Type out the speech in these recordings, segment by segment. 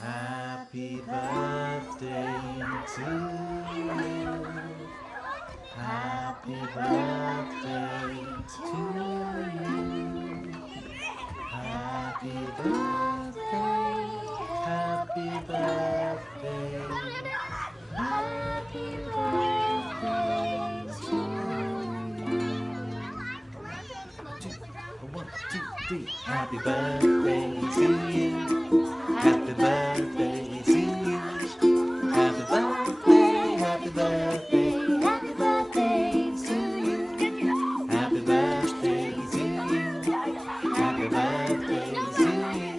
Happy birthday to you. Happy birthday to you. Happy birthday. Happy birthday. Happy birthday to you. One, two, three. Happy birthday to you. Happy birthday to you. Happy birthday, happy birthday, happy birthday to you. Happy birthday to you. Happy birthday to you.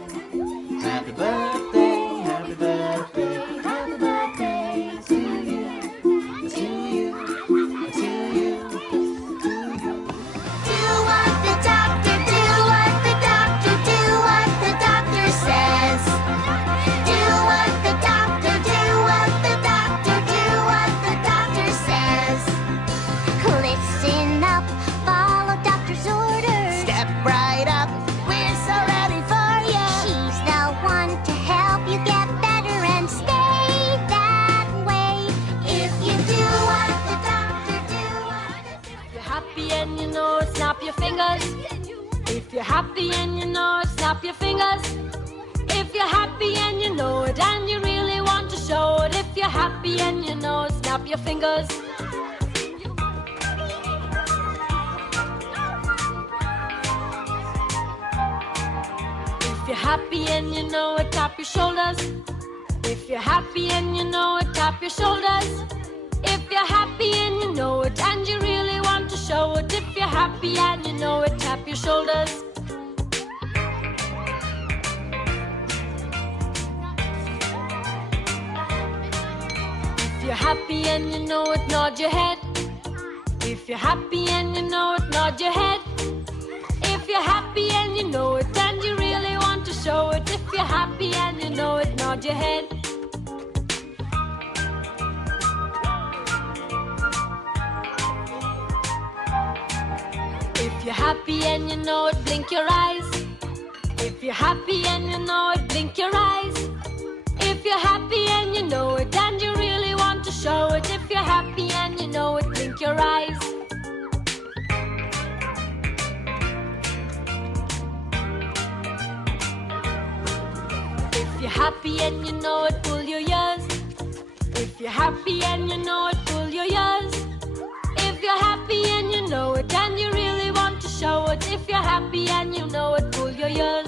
Happy birthday, happy birthday, happy birthday to you. To you, to you, to you. Do what the doctor, do what the doctor, do what the doctor says. Do what the doctor, do what the doctor, do what the doctor says. Listen up, follow doctor's orders. Step right up, we're so ready for you. She's the one to help you get better and stay that way. If you do what the doctor, do what the doctor. If you're happy and you know it, snap your fingers. If you're happy and you know it, snap your fingers. If you're happy and you know it, and you really want to show it. If you're happy and you know it, snap your fingers. If you're happy and you know it, tap your shoulders. If you're happy and you know it, tap your shoulders. If you're happy and you know it, and you really want to show it. If you're happy and you know it, tap your shoulders. If you're happy and you know it, nod your head. If you're happy and you know it, nod your head. If you're happy and you know it, and you really want to show it. If you're happy and you know it, nod your head. If you're happy and you know it, blink your eyes. If you're happy and you know it, blink your eyes. If you're happy and you know it, and you really want to show it. If you're happy and you know it, blink your eyes. If you're happy and you know it, pull your ears. If you're happy and you know it, pull your ears. If you're happy and you know it, and you really want to show it. If you're happy and you know it, pull your ears.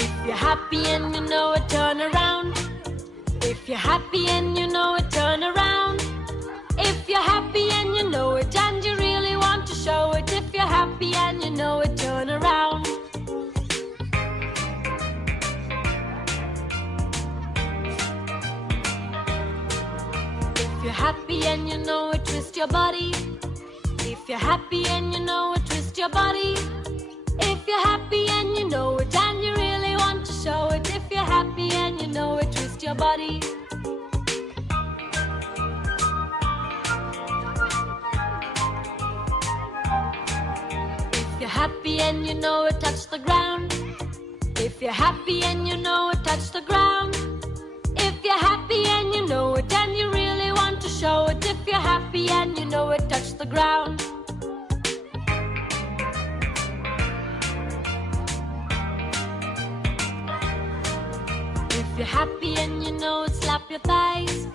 If you're happy and you know it, turn around. If you're happy and you know it, turn around. If you're happy and you know it, and you really want to show it. If you're happy and you know it, turn around. If you're happy and you know it, twist your body. If you're happy and you know it, twist your body. If you're happy and you know it, and you really want to show it. If you're happy and you know it, twist your body. If you're happy and you know it, touch the ground. If you're happy and you know it, touch the ground. If you're happy and you know it, and you really want to show it. If you're happy and you know it, touch the ground. If you're happy and you know it, slap your thighs.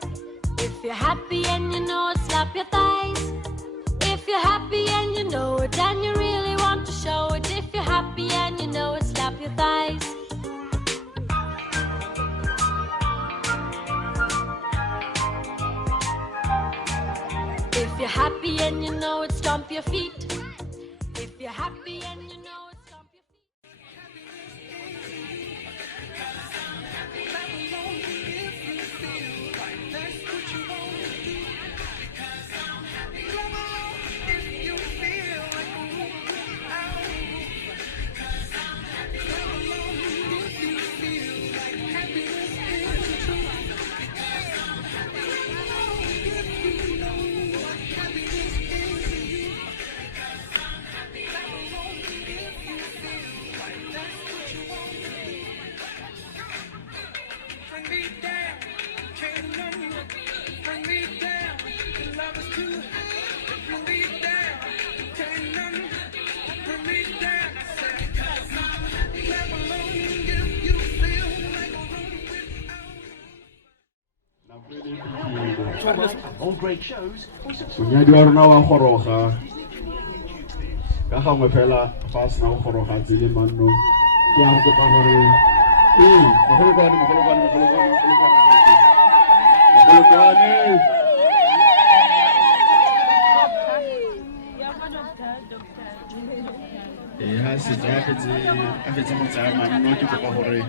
If you're happy and you know it, slap your thighs. If you're happy and you know it, and you really want to show it. If you're happy and you know it, slap your thighs. If you're happy and you know it, stomp your feet. If you're happy and you know it, stomp your feet. Regardless of all great shows, we subscribe. Monyadi wa rona wa goroga ka gangwe fela fa sena go goroga tsile manno ke a kopa gore mogolokwane ha se ja a fetse mo tsaya manno ke kopa gore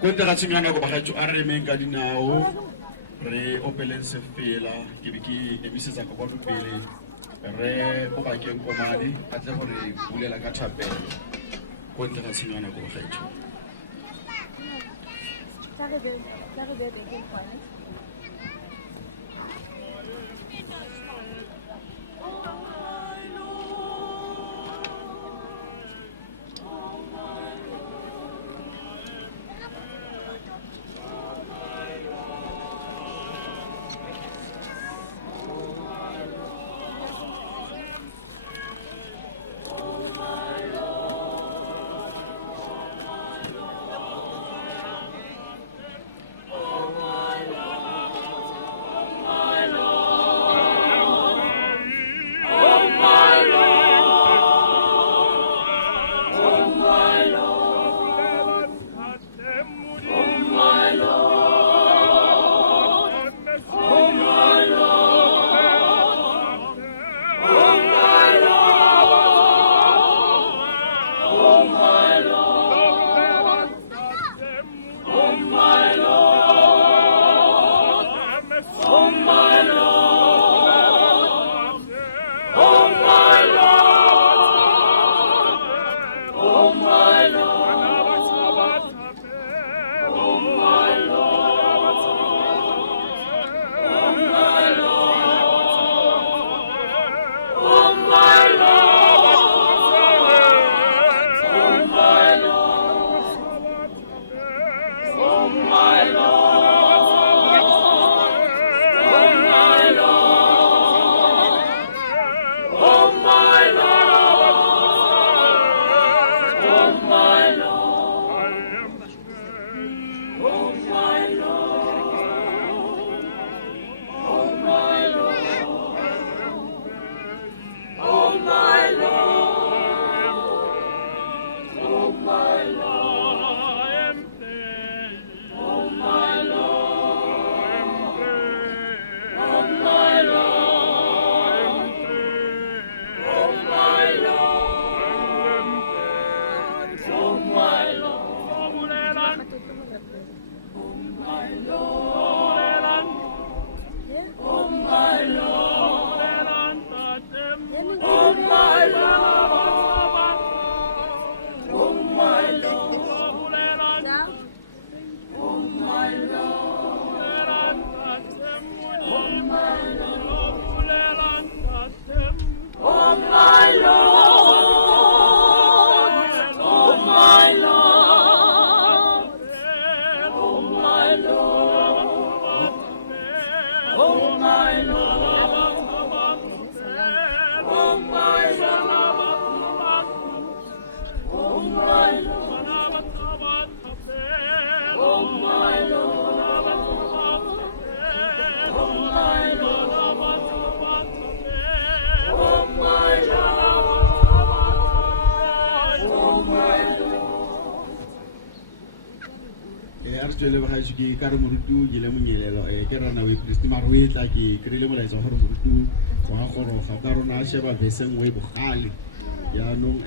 ko ntega tshingwana go bagaetso a re meng ka dinao re opeleng se fela ke be ke emisetsa ka kwa pele re go bakeng komane a tle gore bulela ka thapelo ko ntega tshingwana go bagaetso le bagaetso ke ka re morutu ke le monyelelo ke rana we Kristi mara we tla ke krile molaetsa gore morutu wa goroga ka rona a sheba verse nngwe bogale yaanong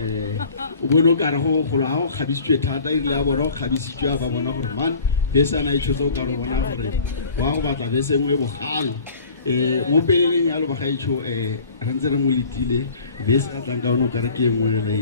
o bone o ka re go gola ga go kgabisitswe thata e rile a bona go kgabisitswe a ba bona gore man verse ana e tshotse o ka re bona gore wa go batla verse nngwe bogale mo peleleng ya lo bagaetso re ntse re mo letile verse ka tlang ka ona o ka re ke nngwe le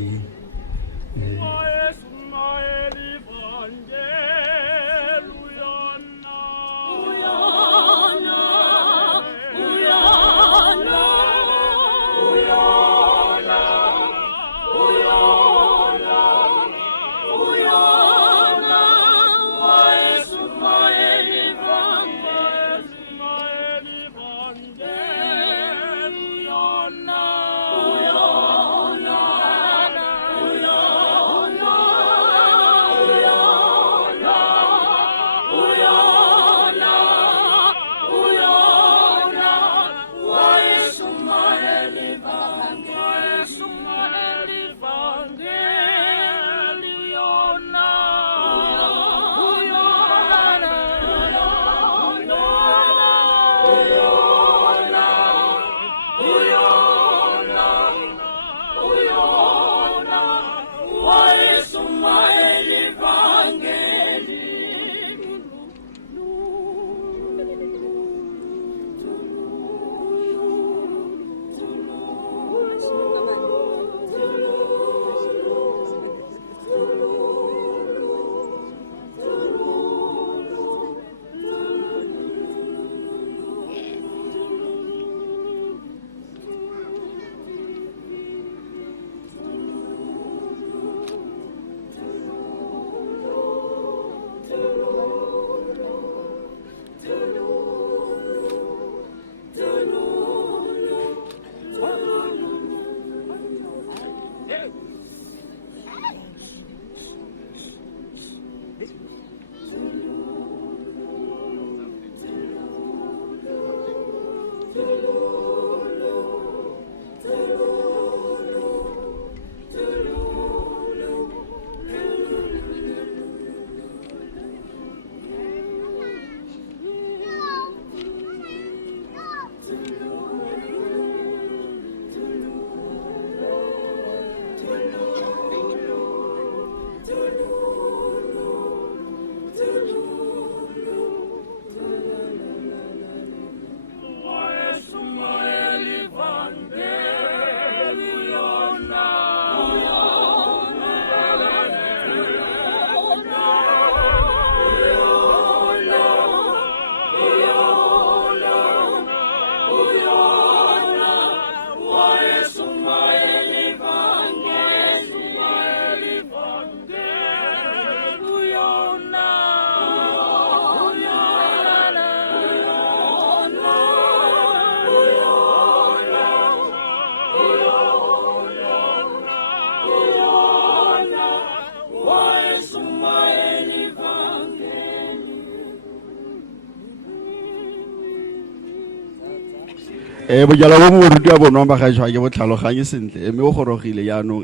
bojala bo moruti a bonwang ba gaetsho ga ke bo tlhaloganye sentle mme o gorogile yaanong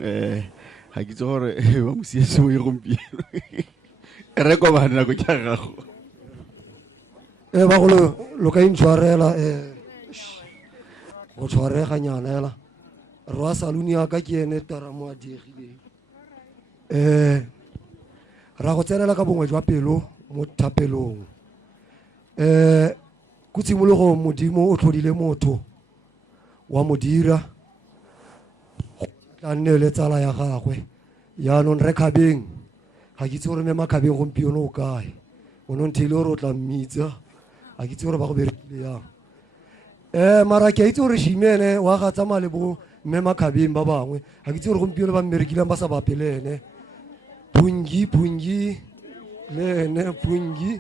ga ke itse gore ba mosiese o e gompieno re kobane nako ke a gago bagolo lo ka intshwarela go tshwarega nyana ela rwa saluni ya ka ke ene taramo a diegileng ra go tsenela ka bongwe jwa pelo mo thapelong go tshimologo modimo o tlhodile motho wa modira tla nne le tsala ya gagwe yaanong re khabeng ga ke itse gore me makhabeng gompieno o kae o nonthile gore o tla mmitsa ga ke itse gore ba go berekile yang mara ke a itse gore shimene wa ga tsamaya le bo mme makhabeng ba bangwe ga ke itse gore gompieno ba mmerekilang ba sa bapele ene pungi le ene pungi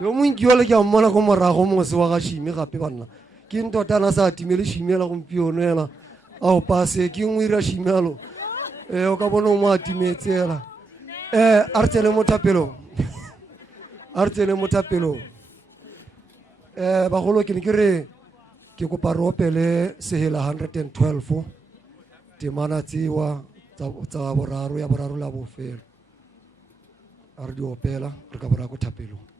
yo moinki ole ke a mmona ko morago mose wa ga shime gape banna ke ntotana sa timele shimela gompieno ela a o pase ke ngwe ira shimelo o ka bona o mo atimetsela a re tsene mo thapelong bagolo ke ne ke re ke kopa re opele sehela 112 temana tsewa tsa boraro ya boraro la bofelo a re di opela re ka bora go thapelong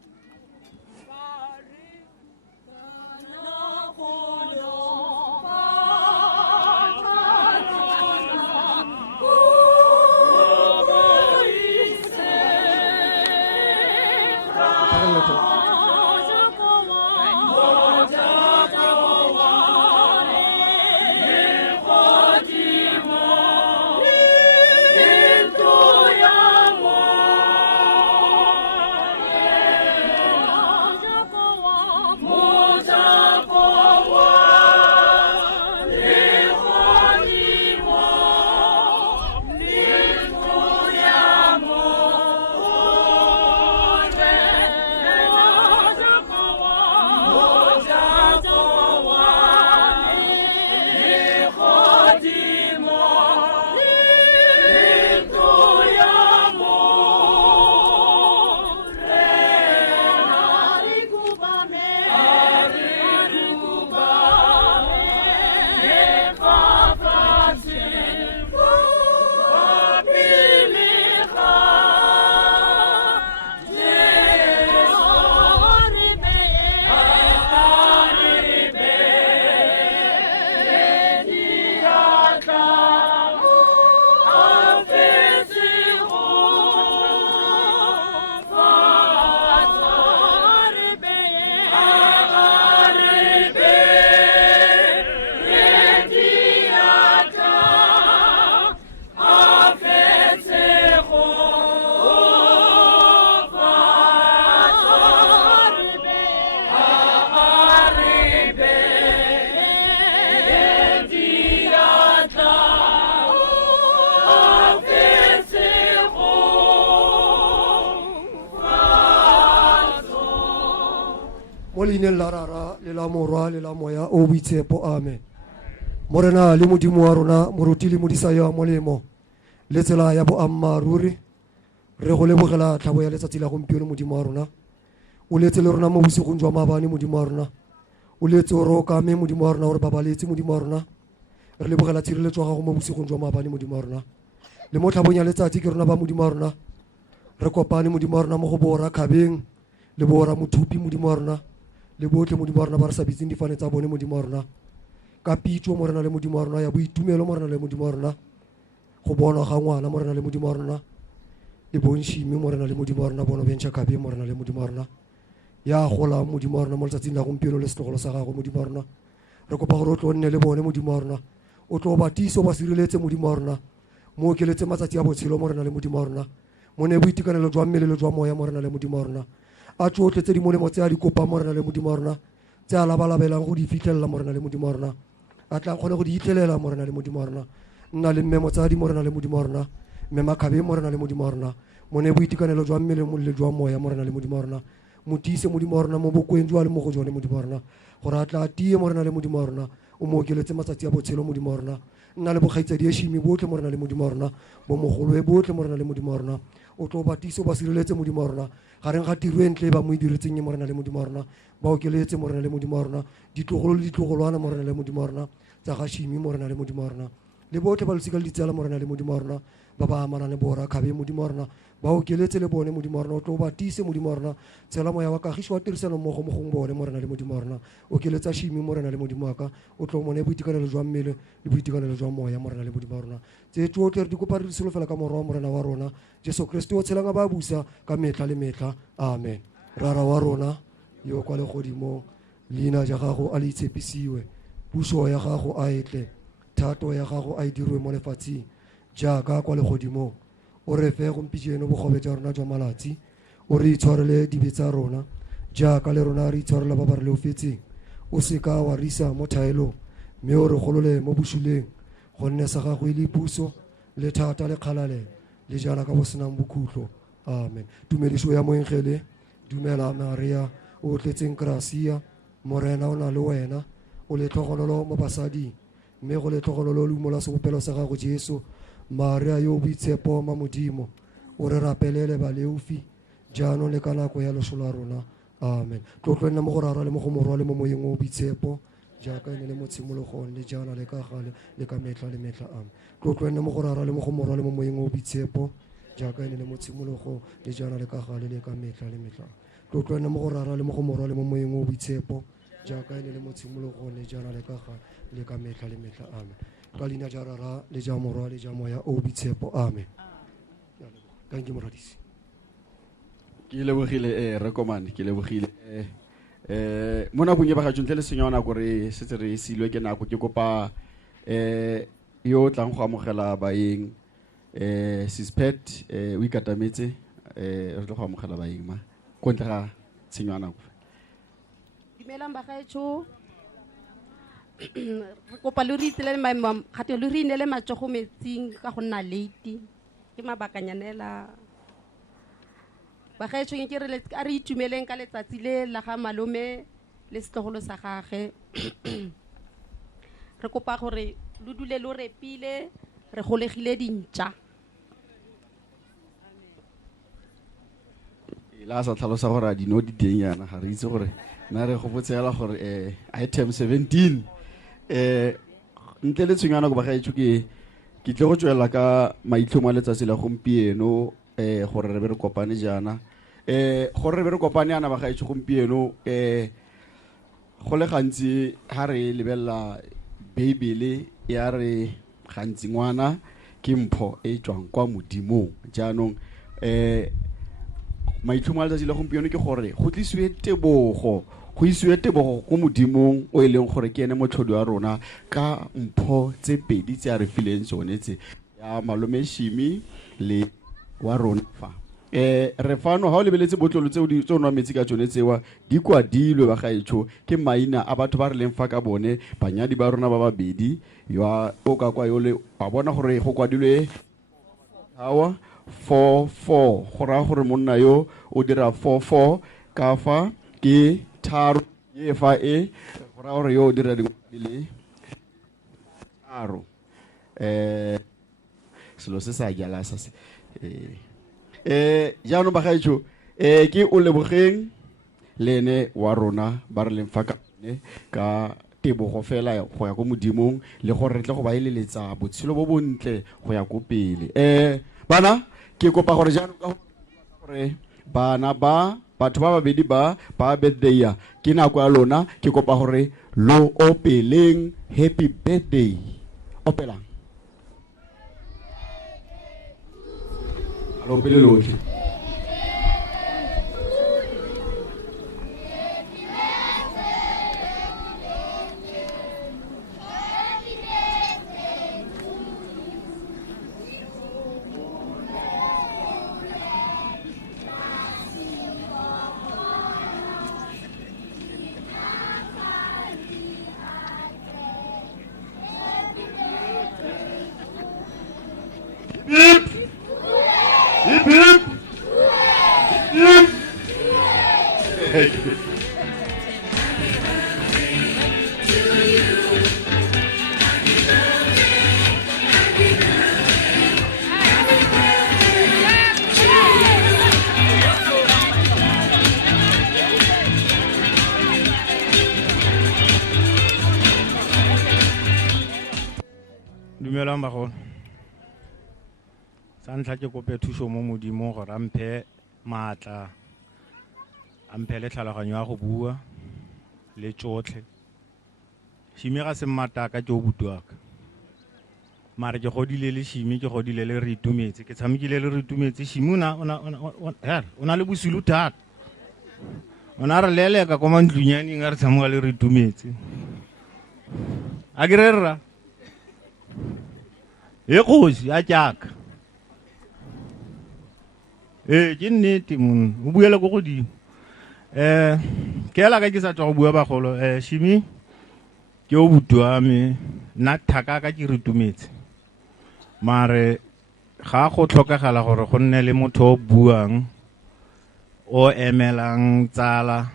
leineng la rara le la morwa le la moya o boitshepo amen morena le modimo wa rona moruti le modisa ya molemo le tsela ya boammaruri re go lebogela tlhabo ya letsatsi la gompieno modimo wa rona o letse le rona mo bosigong jwa maabane modimo wa rona o letse o rokame modimo wa rona gore babaletse modimo wa rona re lebogela tshireletso ya gago mo bosigong jwa maabane modimo wa rona le mo tlhabong ya letsatsi ke rona ba modimo wa rona re kopane modimo wa rona mo go bora khabeng le bora mothupi modimo wa rona le botle modimo wa rona ba re sa bitseng difane tsa bone modimo wa rona ka pitso mo rena le modimo wa rona ya boitumelo mo rena le modimo wa rona go bona ga ngwana mo rena le modimo wa rona le bonshime mo rena le modimo wa rona bono bentsha khabeng mo rena le modimo wa rona ya gola modimo wa rona mo letsatsing la gompieno le setlogolo sa gago modimo wa rona re kopa gore o tlo nne le bone modimo wa rona o tlo ba tiso ba sireletse modimo wa rona mo okeletse matsatsi a botshelo mo rena le modimo wa rona mo ne boitekanelo jwa mmele le jwa moya mo rena le modimo wa rona a tsotlhe tse di molemo tse a di kopa mo rena le modimo wa rona tse a labalabelang go di fitlhelela mo rena le modimo wa rona a tla kgone go di itlhelela mo rena le modimo wa rona nna le mme motsadi mo rena le modimo wa rona mme makgabe mo rena le modimo wa rona mo ne boitekanelo jwa mmele le jwa moya mo rena le modimo wa rona mo tiise modimo wa rona mo bokweng jwa le mo go jone modimo wa rona gore a tla tie mo rena le modimo wa rona o mo okeletse matsatsi a botshelo modimo wa rona nna le bokgaitsadi e shimi botlhe mo re na le modimo wa rona bo mogolo e botlhe mo re na le modimo wa rona o tlo ba tiise o ba sireletse modimo wa rona gareng ga tiro e ntle e ba mo e diretseng e mo re na le modimo wa rona ba okeletse mo re na le modimo wa rona ditlogolo le ditlogolwana mo re na le modimo wa rona tsa ga shimi mo re na le modimo wa rona le botlhe ba losika le ditsela mo re na le modimo wa rona ba ba amanang le bora kgabe modimo wa rona ba okeletse le bone modimo wa rona o tlo ba tiise modimo wa rona tshela moya wa kagiso wa tirisano mmogo mo gong bone mo re na le modimo wa rona o keletsa shimi mo re na le modimo wa ka o tlo mone boitekanelo jwa mmele le boitekanelo jwa moya mo re na le modimo wa rona tse tsotlhe re di kopa re di solofela ka morwa wa morena wa rona jesu kriste o tshelang a ba busa ka metlha le metlha amen rara wa rona yo kwa le godimo leina ja gago a le itshepisiwe puso ya gago a etle thato ya gago a e dirwe mo lefatsheng jaaka kwa le godimo o re fe gompieno bogobe jwa rona jwa malatsi o re itshwarele dibe tsa rona jaaka le rona re itshwarela ba ba re leofetseng o seka wa risa mo thaelong mme o re golole mo bosuleng gonne sa gago e le puso le thata le kgalalelo le jaana ka bo senang bokhutlo amen tumediso ya moenkgele dumela maria o tletseng krasia morena o na le wena o le tlhogonolo mo basading mme go le tlhogonolo le umola segopelo sa gago jesu maria yo boitshepo ma modimo o re rapelele baleufi jaanong le ka nako ya loso la rona amen tlotlo nna mo go rara le mo go morwa le mo moyeng o boitshepo jaaka e ne le mo tshimologong le jaana le ka gale le ka metlha le metlha amen tlotlo nna mo go rara le mo go morwa le mo moyeng o boitshepo jaaka e ne le mo tshimologong le jaana le ka gale le ka metlha le metlha tlotlo nna mo go rara le mo go morwa le mo moyeng o boitshepo jaaka e ne le mo tshimologong le jaana le ka gale le ka metlha le metlha amen ka leina ja rara le ja morwa le ja moya o boitshepo amen thank you moradisi ke lebogile rekomane ke lebogile mo nakong e ba ga ntle le senya nako re setse re silwe ke nako ke kopa yo tlang go amogela baeng sispet o ikatametse re tlo go amogela baeng ma ko ntle ga senya nako dumelang bagaetsho re kopa le re itselele maemo gate le re inele matsogo metsing ka go nna late ke mabakanyanela bagaetsho ke re a re itumeleng ka letsatsi le la ga malome le setlogolo sa gage re kopa gore lo dule lo repile re golegile dintša la sa tlhalosa gore a dino di teng yana ga re itse gore na re go botsela gore item 17 ntle le tshwenyana go ba gaetsho ke tle go tswela ka maitlhomo a letsatsi la gompieno gore re be re kopane jaana gore re be re kopane ana ba gaetsho gompieno go le gantsi ha re lebella Bibele ya re gantsi ngwana ke mpho e tswang kwa modimong jaanong maitlhomo a letsatsi la gompieno ke gore go tlisiwe tebogo go isiwe tebogo go modimong o e leng gore ke ene motlhodi wa rona ka mpho tse pedi tse a re fileng tsone tse ya malome shimi le wa rona fa re fano ha o lebeletse botlolo tseo di tsona metsi ka tsone tsewa di kwadilwe ba gaetsho ke maina a batho ba re leng fa ka bone banyadi ba rona ba babedi ya o ka kwa yo le ba bona gore go kwadilwe hawa 44 go ra gore monna yo o dira 44 ka fa ke tharo ye fa e go ra gore yo o dira le tharo selo se sa jala sa se jaanong ba gaetsho ke o lebogeng lene wa rona ba re leng fa ka ne ka tebogo fela go ya go modimong le gore re tle go ba eleletsa botshelo bo bontle go ya go pele bana ke kopa gore jaanong ka gore bana ba batho ba babedi ba birthday ya ke nako ya lona ke kopa gore lo opeleng happy birthday opelang alo pele lotlhe Dumelang bagolo. Sa ntlha ke kope thuso mo modimo gore a mphe maatla, a mphe le tlhaloganyo ya go bua le tsotlhe. Shimi ga se mmataka ke o butuaka. Mare ke godile le Shimi, ke godile le re itumetse, ke tshamekile le re itumetse. Shimi ona le bosilu thata. Ona re leleka kwa mantlunyaneng a re tshameka le re itumetse. A ke rerra e kgosi a jaaka ke nnete mon o buela go godimo. Ke ela ka ke sa tswa go bua bagolo. Shimi ke o butua me nna thaka ka ke re itumetse. Mare ga go tlhokagala gore go nne le motho o buang o emelang tsala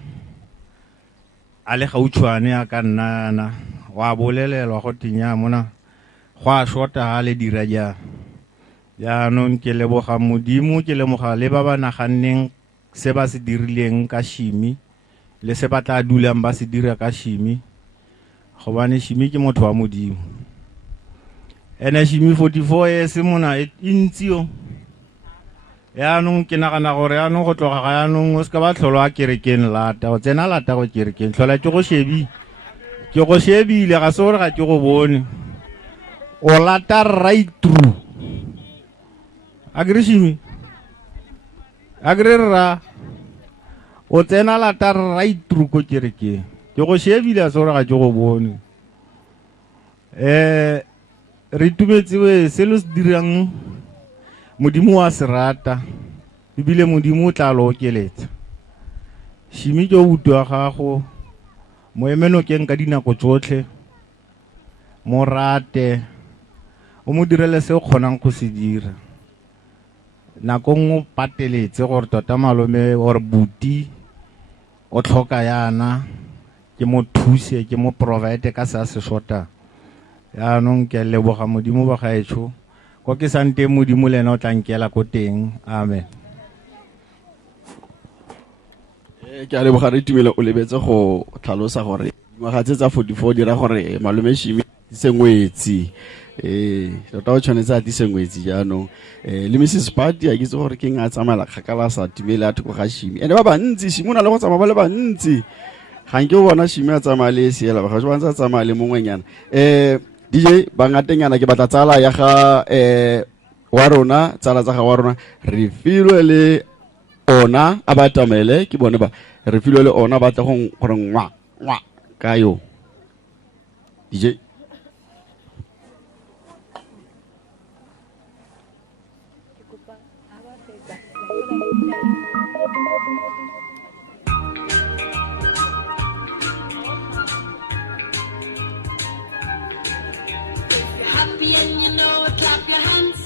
a le gautshwane a ka nnana wa bolelelwa go tinya mona go a shota ha le dira ja jaanong ke leboga modimo, ke lemoga le ba ba naganeng se ba se dirileng ka Shimi le se ba tla dulang ba se dira ka Shimi gobane Shimi ke motho wa modimo. Ene Shimi 44 years mona intsio yaanong ke nagana gore yaanong go tloga ga yaanong o se ka ba tlholo a kerekeng lata o tsena lata go kerekeng tlhola ke go shebile ga se gore ga ke go bone o lata right through agre Shimi agre rra o tsena lata right through ko kerekeng ke go shebile a se gore ga ke go bone. Re itumetse se lo se dirang modimo wa serata ebile modimo o tla lo okeletsa. Shimi ke o butua gago mo emenokeng ka dinako tsotlhe mo rate o mo direle se o kgonang go se dira. Nako nngwe pateletse gore tota malome or buti o tlhoka yana ke mo thuse ke mo provide ka sa se shota. Yaanong ke leboga modimo ba gaetsho ko ke sante modimo le ena o tla nkela ko teng. Amen. Ke a leboga re itumele o lebetse go tlhalosa gore ngwaga tse tsa 44 dira gore malome Shimi sengwetsi tota o tshwanetse a sengwetsi jaanong le Mrs. Party a kitse gore ke nga tsamala kgakala sa timele a thoko ga Shimi ene ba bantsi Shimi ona le go tsamaya ba le bantsi ga nke o bona Shimi a tsamaya le seela ba ga ba ntse a tsamaya le mongwenyana. DJ ba ngatenyana ke batla tsala ya ga wa rona tsala tsa ga wa rona re filwe le ona a batamele ke bone ba re filwe le ona ba tla go gore ngwa ka yo DJ Happy and you know it, clap your hands.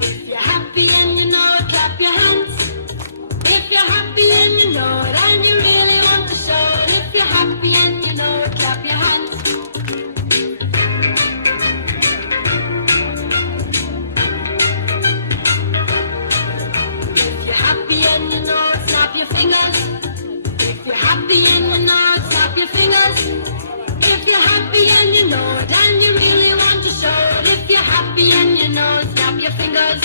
If you're happy and you know it, clap your hands. If you're happy and you know it, and you really want to show it. If you're happy and you know it, clap your hands. If you're happy and you know it, snap your fingers. If you're happy and you know it, snap your fingers. If you're happy and you know it, and you really want to show it. If you're happy and you know it, snap your fingers.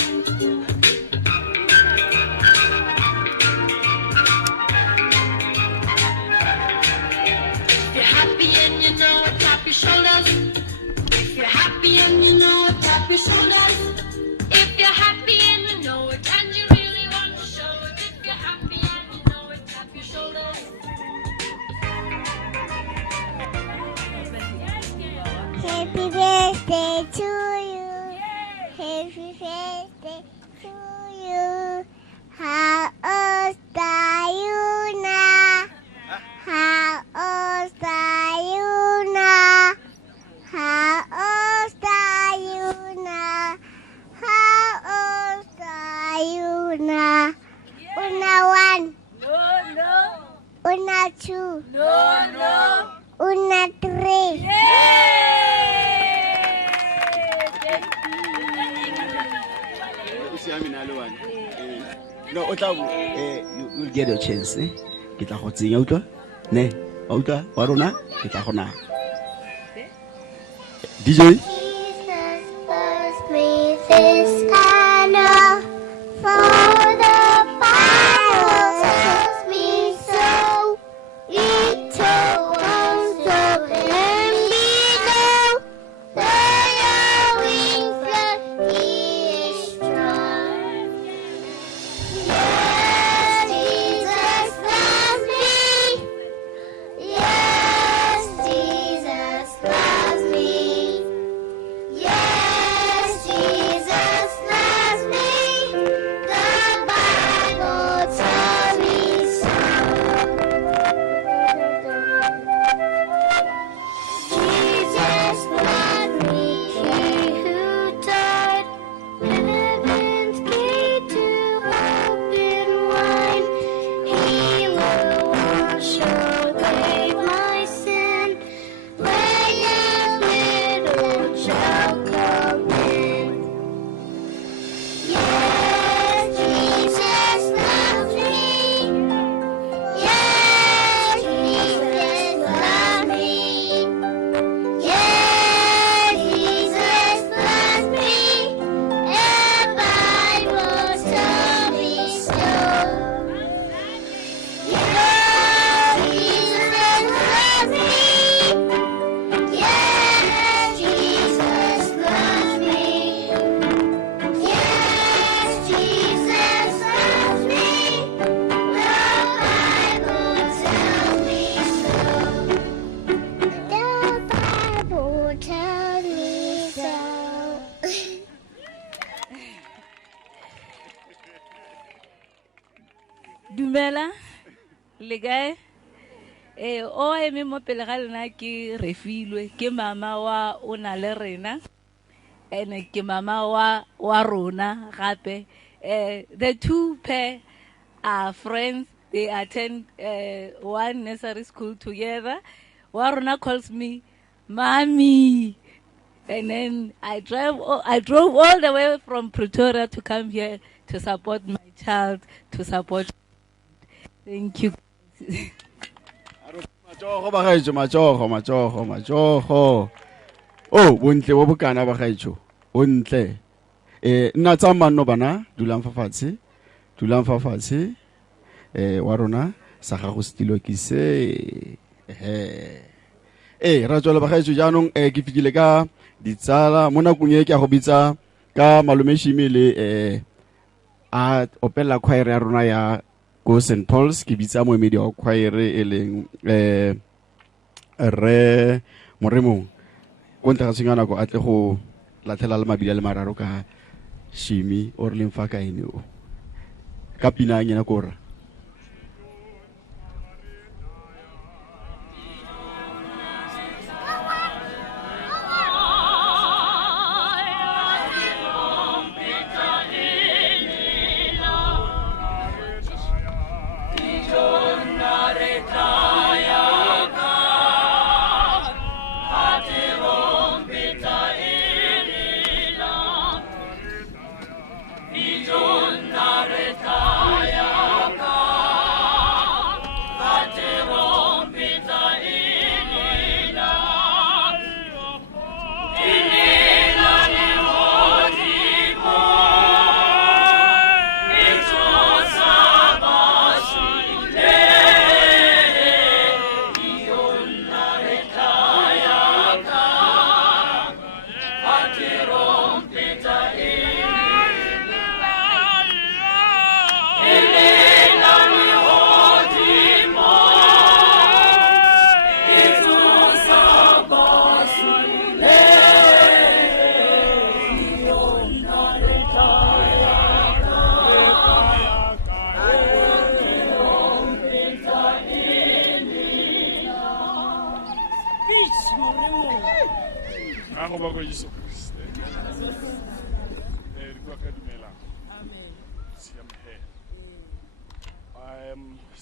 If you're happy and you know it, tap your shoulders. If you're happy and you know it, tap your shoulders. If you're happy and you know it, and you really want to show it. If you're happy and you know it, tap your shoulders. Happy birthday to you. Happy birthday to you. How old are you now? How old are you now? How old are you now? How old are you now? Una one. No. Una two. No. Una three. No, you'll get a chance. Ke tla go tsenya utwa ne utwa wa rona ke tla go na DJ Jesus Dumela, le kae? O eme mo pele ga lena ke Refilwe, ke mama wa o na le rena. Ene ke mama wa rona gape. The two pair are friends. They attend one nursery school together. Wa rona calls me Mommy. And then I drove all the way from Pretoria to come here to support my child, to support. Thank you. Matsogo bagaetsho, matsogo. Oh, bontle bo bokana bagaetsho. Bontle. Nna tsa manno bana, dulang fa fatshe. Wa rona sa gago stilo ke se. Ra tswela bagaetsho jaanong ke fikile ka ditsala mo nakong e ke a go bitsa ka malome Shimi le a opela choir ya rona ya go St. Paul's ke bitsa moemedi wa choir e leng re Moremong go ntle ga tshenyana go atle go latlhela le mabidi le mararo ka Shimi o re leng fa ka ene o ka pina nyena kora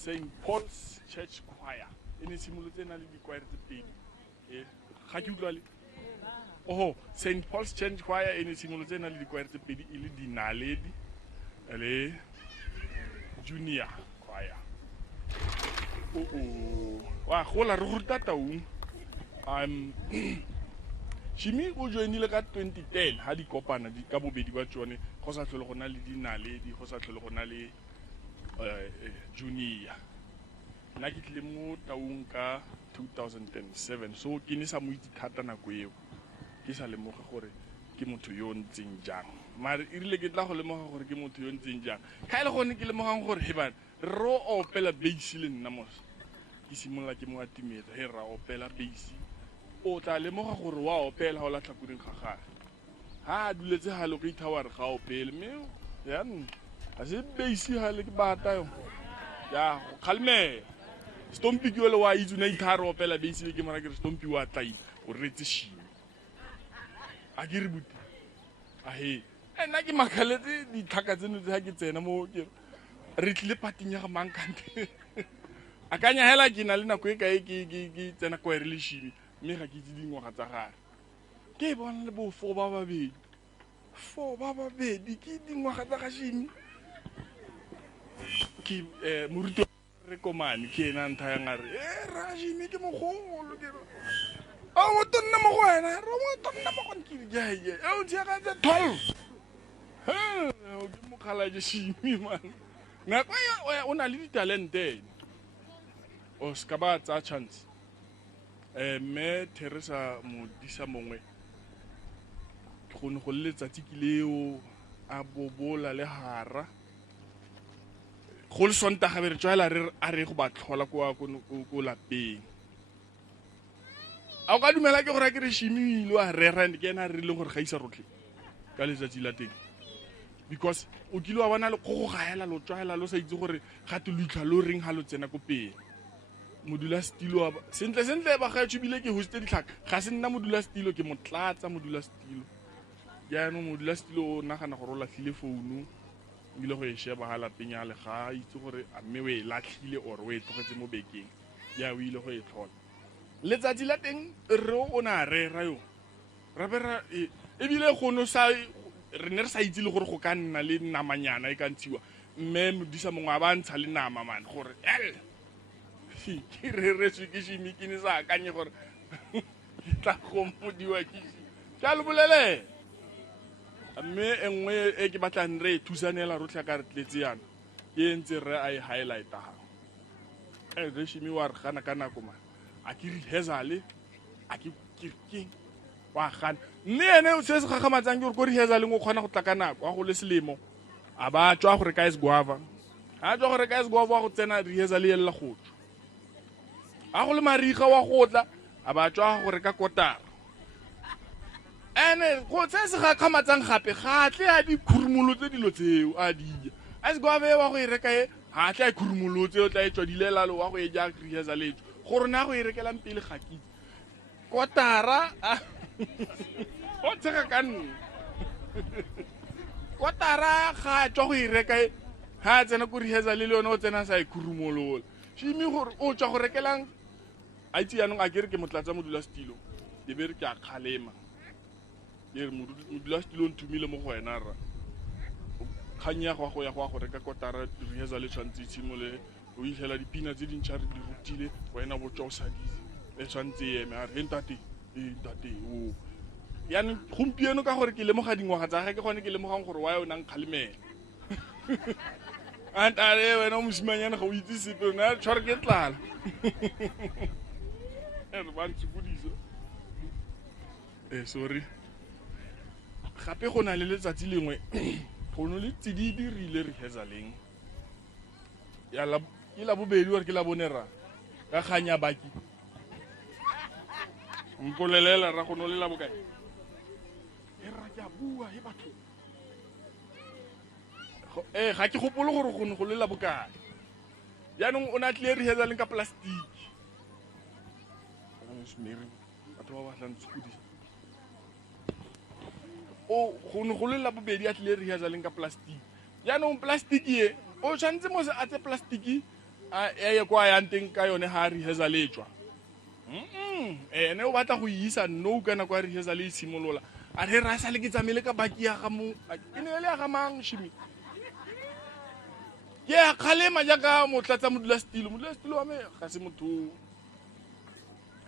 St. Paul's Church Choir. Ene simolotse na le di-choir tse pedi. Ga ke utlwa le. Oh, St. Paul's Church Choir ene simolotse na le di-choir tse pedi e le dinaledi le junior choir. Wa gola re ruta taung. Shimi o joinile ka 2010 ha di kopana di ka bobedi ba tsone go sa tlhole go na le dinaledi go sa tlhole go na le junior. Nna ke tlile mo taung ka 2007 so ke ne sa mo itse thata nako eo ke sa lemoga gore ke motho yo ntseng jang mare e rile ke tla go lemoga gore ke motho yo ntseng jang ka ile gone ke lemogang gore he bana ro opela bass le nna mos ke simolla ke mo atimeta he ra opela bass o tla lemoga gore wa opela ho la tlhakureng ga gagwe ha duletse ha lo ke tower ga opele me ya a se bass ha le ke bata yo ya khalme Stompi ke le wa itse na itharo opela bass le ke mara ke Stompi wa tlai o retse Shimi a ke re buti a he nna ke makaletse di tlhaka tseno tsa ke tsena mo ke re tlile pating ya ga mankante a kanya hela ke na le nako e kae ke tsena kwa re le Shimi mme ga ke itse dingwaga tsa gare ke bona le bo fo ba babedi ke dingwaga tsa ga Shimi ke moruto re komane ke ena ntha ya ngare ra Shimi ke mogolo ke o mo tonna mo go wena ro mo tonna mo go ke jaye o tsia ka 12 o ke mo khala je Shimi man na kwa o na le di talente o ska ba tsa chance me Teresa Modisa mongwe ke go ne go letsatsi ke leo a bobola le hara go le sonta ga re tswela a re go ba tlhola ko lapeng a ka dumela ke gore ke re Shimi lo a rera ke ena re le gore ga isa rotlhe ka letsatsi la teng because o kile wa bona le go gaela lo tswaela lo sa itse gore ga te lo itlha lo reng ha lo tsena ko pele modula stilo sentle ba ga tshubile ke hoste ditlhaka ga se nna modula stilo ke motlatsa modula stilo ya no modula stilo o nagana gore o latlhile founu ile go e sheba ha lapeng ya le ga itse gore a mme o e latlhile or o e tlogetse mo bekeng ya o ile go e tlhola letsatsi la teng re o na rera yo ra bera ebile go no sa re ne re sa itse le gore go ka nna le namanyana e ka ntshiwa mme modisa mongwe a ba ntsha le nama man gore ke re ke shimikini sa akanye gore tla go modiwa ke tla le bolele mme engwe e ke batlang re thusanela rotlha ka re tletse yana ke ntse re a highlight ha re shimi wa re gana ka nako man a ke rehearsal a ke wa gana mme ene se se gagamatsang ke gore ko rehearsal o kgona go tla ka nako a go le selemo a ba tswa gore ka isgwava a tswa gore ka isgwava go tsena rehearsal e lela go tswa a go le mariga wa gotla a ba tswa gore ka kotara ene go se se gagamatsang gape gatle a di khurumolotse dilo tseo a di a se go ave wa go e reka e gatle a khurumolotse o tla e tswa dilela lo wa go e ja rehearsal e gore na go e rekelang pele gaki kotara o tsega ka nna kotara ga tswa go e reka e ha tsena ko rehearsal le yone o tsena sa e khurumolola shimi gore o tswa go rekelang a itse yanong a kere ke motlatsa modula stilo e be re ke a kgalema ye modula stilo ntumile mo go wena ra khanya go ya go reka kotara rehearsal tshwantse tshimole o ihlela dipina tse dintšha re di rutile wena bo tswa o sadile e tshwantse eme a re ntate o yana gompieno ka gore ke lemoga dingwaga tsa ga ke gone ke lemogang gore wa yona nkgalemela antare wena o mosimanyana ga o itse sepe na tshware ke tlala re ba ntshupodisa sorry gape go na le letsatsi lengwe go no le tsididi re ile rehearsaleng ya la bobedi wa ke la bonera ka ganya baki mpolelela ra go no le la bokae e ra ke a bua e batho ga ke gopolo gore go le la bokae yaanong o na tle rehearsaleng ka plastic batho ba batlang tshupodisa o go le la bobedi a tle rehearsaleng ka plastic yaanong plastic e o tshwanetse mo se a tse plastiki a ye kwa yang teng ka yone ha rehearsal e tswa ene o batla go isa no kana kwa rehearsal e simolola a re ra sa le ke tsamele ka baki ya ga mo e ne le ya ga mang shimi ke a kgalema jaaka motlatsa modula stilo wa me ga se motho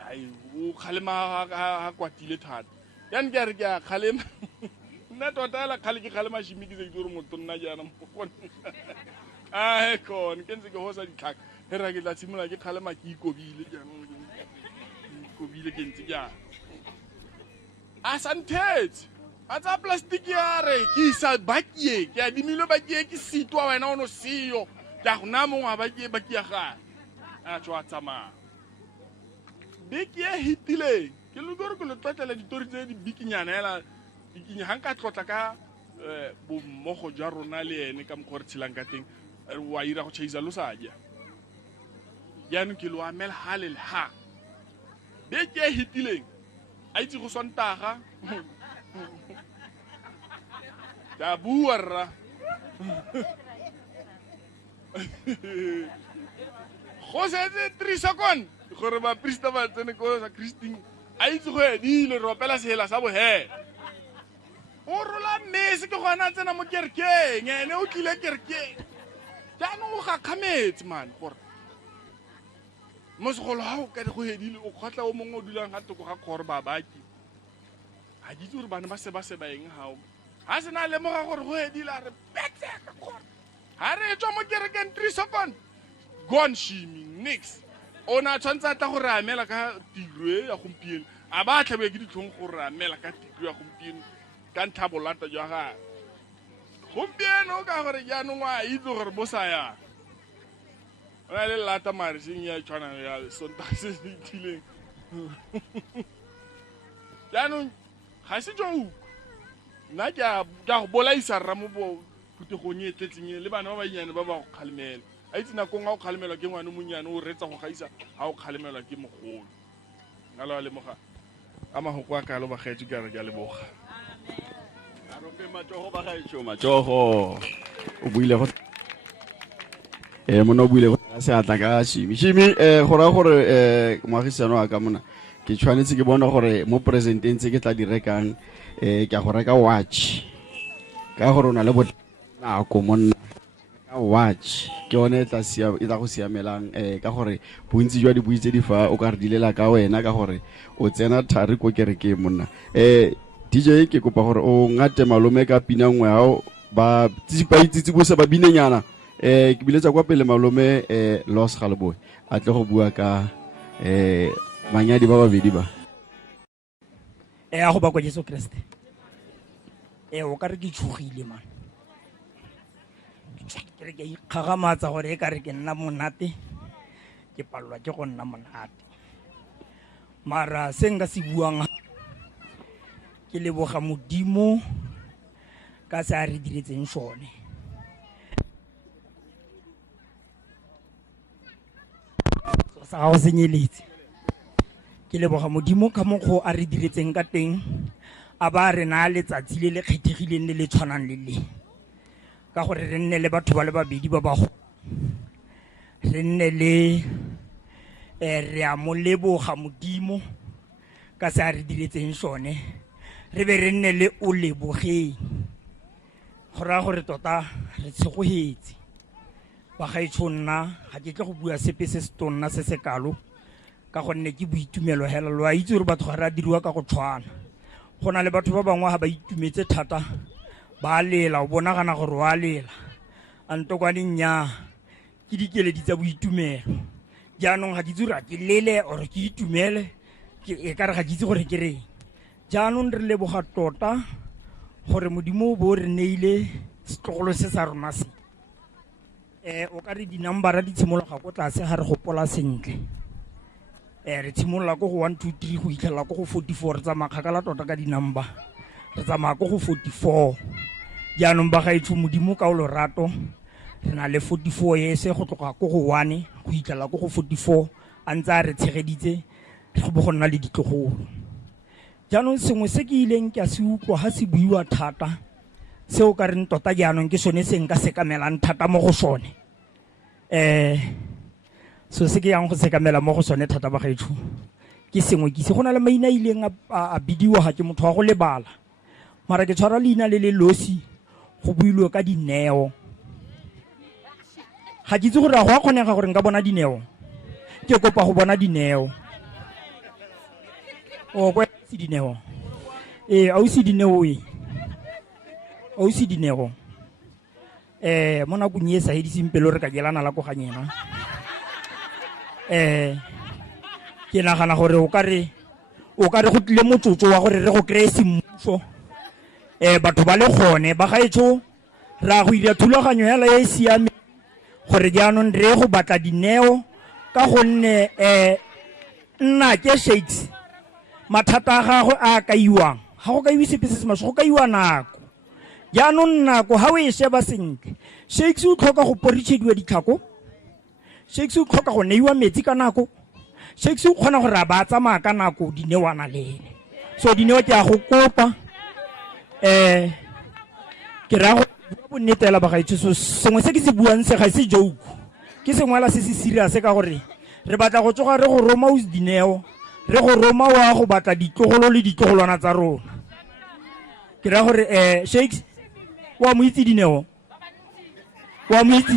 ai o kgalema ha kwatile thata yan ke re ke a kgalema nna tota la khale ke kgalema shimi ke se ditoro motho nna jana mo kon ke ntse ke hosa ditlhaka he ra ke tla tshimola ke kgalema ke ikobile jaanong ikobile ke ntse ja a santetse a tsa plastic ya re ke isa bakie ke a dimilo bakie ke sitwa wena o no siyo ja go na mongwe bakie ga a tswa tsama bakie hitile ke lo gore ke lo tlotlela ditori tse di bikinyana ela dikinya hanka tlotla ka bo mogo jwa rona le ene ka mkhore tshilang ka teng wa ira go tshisa lo sa ja yaanong ke lo amela halel ha bakie hitileng a itse go sontaga ta bua rra go setse 3 seconds gore ba prista ba tsene ko sa Christine a itse go edile re opela sehela sa bo he o rola mese ke gona tsena mo kerkeng ene o tlile kerkeng jaanong o ga khametse man gore mo segolo ha o ka go edile o khotla o mongwe o dulang ga toko ga khore ba baki a ditse gore bana ba se ba eng hao ha se na le mo ga gore go edile a re petse ka khore ha re tswa mo kerkeng 3 seconds gone shimi nix ona tshwantsa tla go re amela ka tiro ya gompieno a ba tlhabe ke ditlhong go re amela ka tiro ya gompieno ka nthabolata jwa ga gompieno ka gore jaanong wa itse gore bo sa ya ona le lata mare seng ya tshwana ya sontaga se se itileng jaanong ga se jo nna ke a go bolaisa rra mo bo phuthegong e tletseng le bana ba banyane ba ba go kgalemela a itse nakong ga o kgalemelwa ke ngwane monyane o retsa go gaisa ga o kgalemelwa ke mogolo nga le wa lemoga a mahoko a kalo ba gaetso ke a re ke a leboga arope matsogo ba gaetso matsogo o buile go mona o buile go seatla ka shimi go ra gore moagisano wa ka mona ke tshwanetse ke bona gore mo presidenteng tse ke tla di rekang ke a go reka watch ka gore o na le bonako monna ka watch ke yone e tla go siamelang ka gore bontsi jwa dibui tse di fa o ka re dilela ka wena ka gore o tsena thari ko kerekeng monna DJ ke kopa gore o ngate malome ka pina nngwe hao ba itsitsi bose ba binenyana ke biletsa kwa pele malome Los Galeboy a tle go bua ka manyadi ba babedi ba a go ba kwa Jesu Kriste o ka re ke tshogile man ke re ke ikgagamatsa gore e ka re ke nna monate ke palelwa ke go nna monate mara se nka se buang ke leboga Modimo ka se a re diretseng sone sa ga o senyeletse ke leboga Modimo ka mokgo a re diretseng ka teng a ba re na letsatsi le le kgethegileng le le tshwanang le le ka gore re nne le batho ba le babedi ba bago re nne le re a mo leboga Modimo ka se a re diretseng sone re be re nne le o lebogeng go raya gore tota re tshegogetse ba gaetsho nna ga ke tle go bua sepe se se tonna se se kalo ka gonne ke boitumelo hela lo a itse gore batho ga re a diriwa ka go tshwana go na le batho ba bangwe ga ba itumetse thata ba lela o bonagana gore wa lela a ntokwaneng nya ke dikeledi tsa boitumelo jaanong ga ke itse gore ke lele or ke itumele e ka re ga ke itse gore ke reng jaanong re leboga tota gore Modimo o bo re neile setlogolo se sa rona se o ka re di-number di tshimologa ko tlase ga re gopola sentle re tshimolola ko go 1 2 3 go itlhelela ko go 44 re tsamaya kgakala tota ka di-number re tsamaya ko go 44 jaanong ba gaetsho Modimo ka o lorato re na le 44 yese go tloga ko go 1 go itlhelela ko go 44 a ntse a re tshegeditse go bo go nna le ditlogolo jaanong sengwe se ke ileng ke a se utlwa ga se buiwa thata seo ka reng tota jaanong ke sone se nka sekamelang thata mo go sone so se ke yang go sekamela mo go sone thata ba gaetsho ke sengwe ke se go na le maina ileng a bidiwa ga ke motho wa go lebala mara ke tshwara leina le le losi go builwe ka Dineo ga ke itse gore a go a kgonega gore nka bona Dineo ke kopa go bona Dineo o kwa se Dineo ausi Dineo ausi Dineo mo nakong e sa hediseng pelo re ka gelana la go ganyena ke nagana gore o ka re go tlile motsotso wa gore re go kreye semmuso batho ba le gone ba gaetsho ra go ira thulaganyo ya la e siame gore jaanong re go batla Dineo ka gonne nna ke shakes mathata a gagwe a kaiwang ga go kaiwe sepe se se maswe go kaiwa nako jaanong nako ga o e sheba sentle shakes o tlhoka go poritšhediwa ditlhako shakes o tlhoka go neiwa metsi ka nako shakes o kgona gore a ba tsamaya ka nako Dineo a na le ene so Dineo ke a go kopa ke ra go bonnetela ba gaetsho so sengwe se ke se buang se ga se joke ke sengwela se se serious ka gore re batla go tsoga re go roma us Dineo re go roma wa go batla ditlogolo le ditlogolwana tsa rona ke ra gore shakes wa mo itse Dineo wa mo itse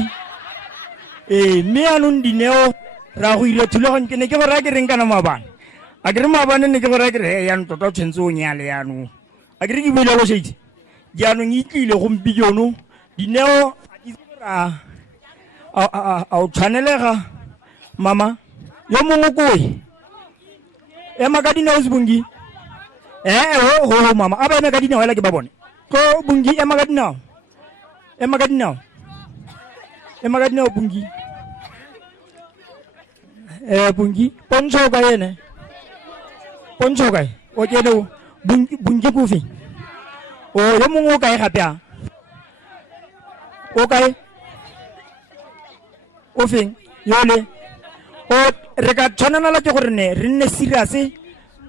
mme anong Dineo ra go ira thulaganyo ke ne ke go raya ke reng kana maabane a ke re maabane ne ke go raya ke re yaanong tota o tshwanetse o nyale yaanong a ke re ke buile go shakes jaanong e tlile gompieno Dineo a o tshwanelega mama yo mongwe koe ema ka Dineo se Bungi ho mama aba ema ka Dineo hela ke ba bone ko Bungi ema ka Dineo ema ka Dineo ema ka Dineo Bungi Bungi poncho ka yene poncho ka o kene Bungi kufi o yo mongwe o kae gape a o kae o feng yole o re ka tshwanela ke gore ne re nne serious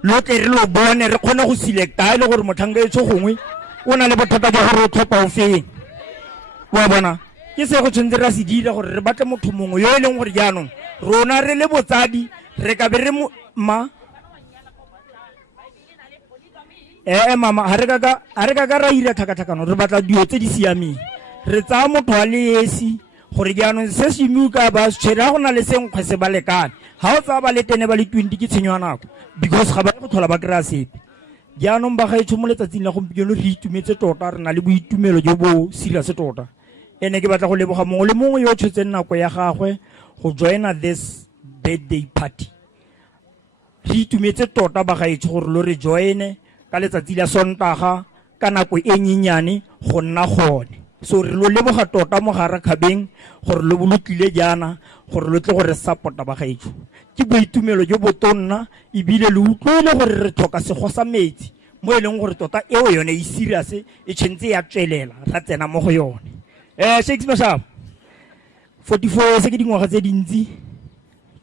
lo tle re lo bone re kgone go selecta ile gore mothanga e gongwe o na le bothata jwa gore o tlhopha o feng wa bona ke se go tshwantse ra se dira gore re batle motho mongwe yo e leng gore jaanong rona re le botsadi re ka be re ma mama ha re ka ra ira thakathakano re batla dio tse di siameng re tsaya motho wa le esi gore jaanong se se muka ba se tshwere go na le senkgwe se ba lekane ha o tsaya ba le 10 ba le 20 ke tshenyo ya nako because ga ba go tlhola ba kry-a sepe jaanong ba gaetsho mo letsatsing la gompieno re itumetse tota re na le boitumelo jo bo serious tota ene ke batla go leboga mongwe le mongwe yo o tshotseng nako ya gagwe go joina this birthday party re itumetse tota ba gaetsho gore lo re joine ka letsatsi la Sontaga ka nako e nyenyane go nna gone so re lo leboga tota mo gara khabeng gore lo bolotlile jana gore lo tle gore support ba gaetsho ke boitumelo jo botonna ebile le utlwele gore re tlhoka sego sa metsi mo e leng gore tota eo yone e serious e tshentse ya tswelela ra tsena mo go yone Shakespeare Mashaba 44 se ke dingwaga tse dintsi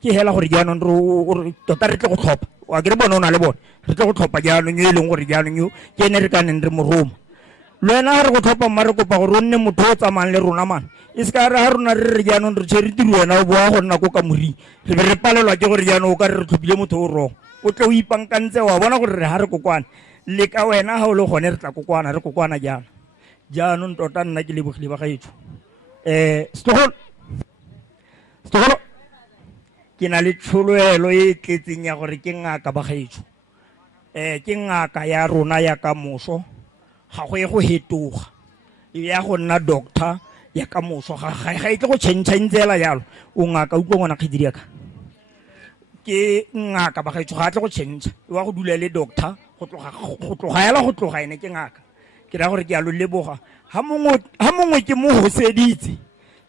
ke hela gore jaanong re tota re tle go tlhopha wa ke re bona o na le bona re tle go tlhopha jaanong yo e leng gore jaanong yo ke ene re ka neng re mo Roma le wena re go tlhopha mma re kopa gore o nne motho o tsamayang le rona mana e se ka re ha rona re re jaanong re tshwere tiro wena o boa go nna ko ka moring re be re palelwa ke gore jaanong o ka re tlhophile motho o rong o tle o ipankantse wa bona gore re ha re kokwana le ka wena ha o le gone re tla kokwana re kokwana jaana jaanong tota nna ke lebogile ba gaetsho Stogolo ke na le tsholoelo e tletseng ya gore ke ngaka ba gaetsho ke ngaka ya rona ya ka moso ga go e go hetoga ya go nna doctor ya ka moso ga e tle go change-ntsela jalo o ngaka utlwa ngwana kgidiri ya ka ke ngaka ba gaetsho ga tle go change wa go dula le doctor go tloga ene ke ngaka ke ra gore ke a lo leboga ha mongwe ke mo hoseditse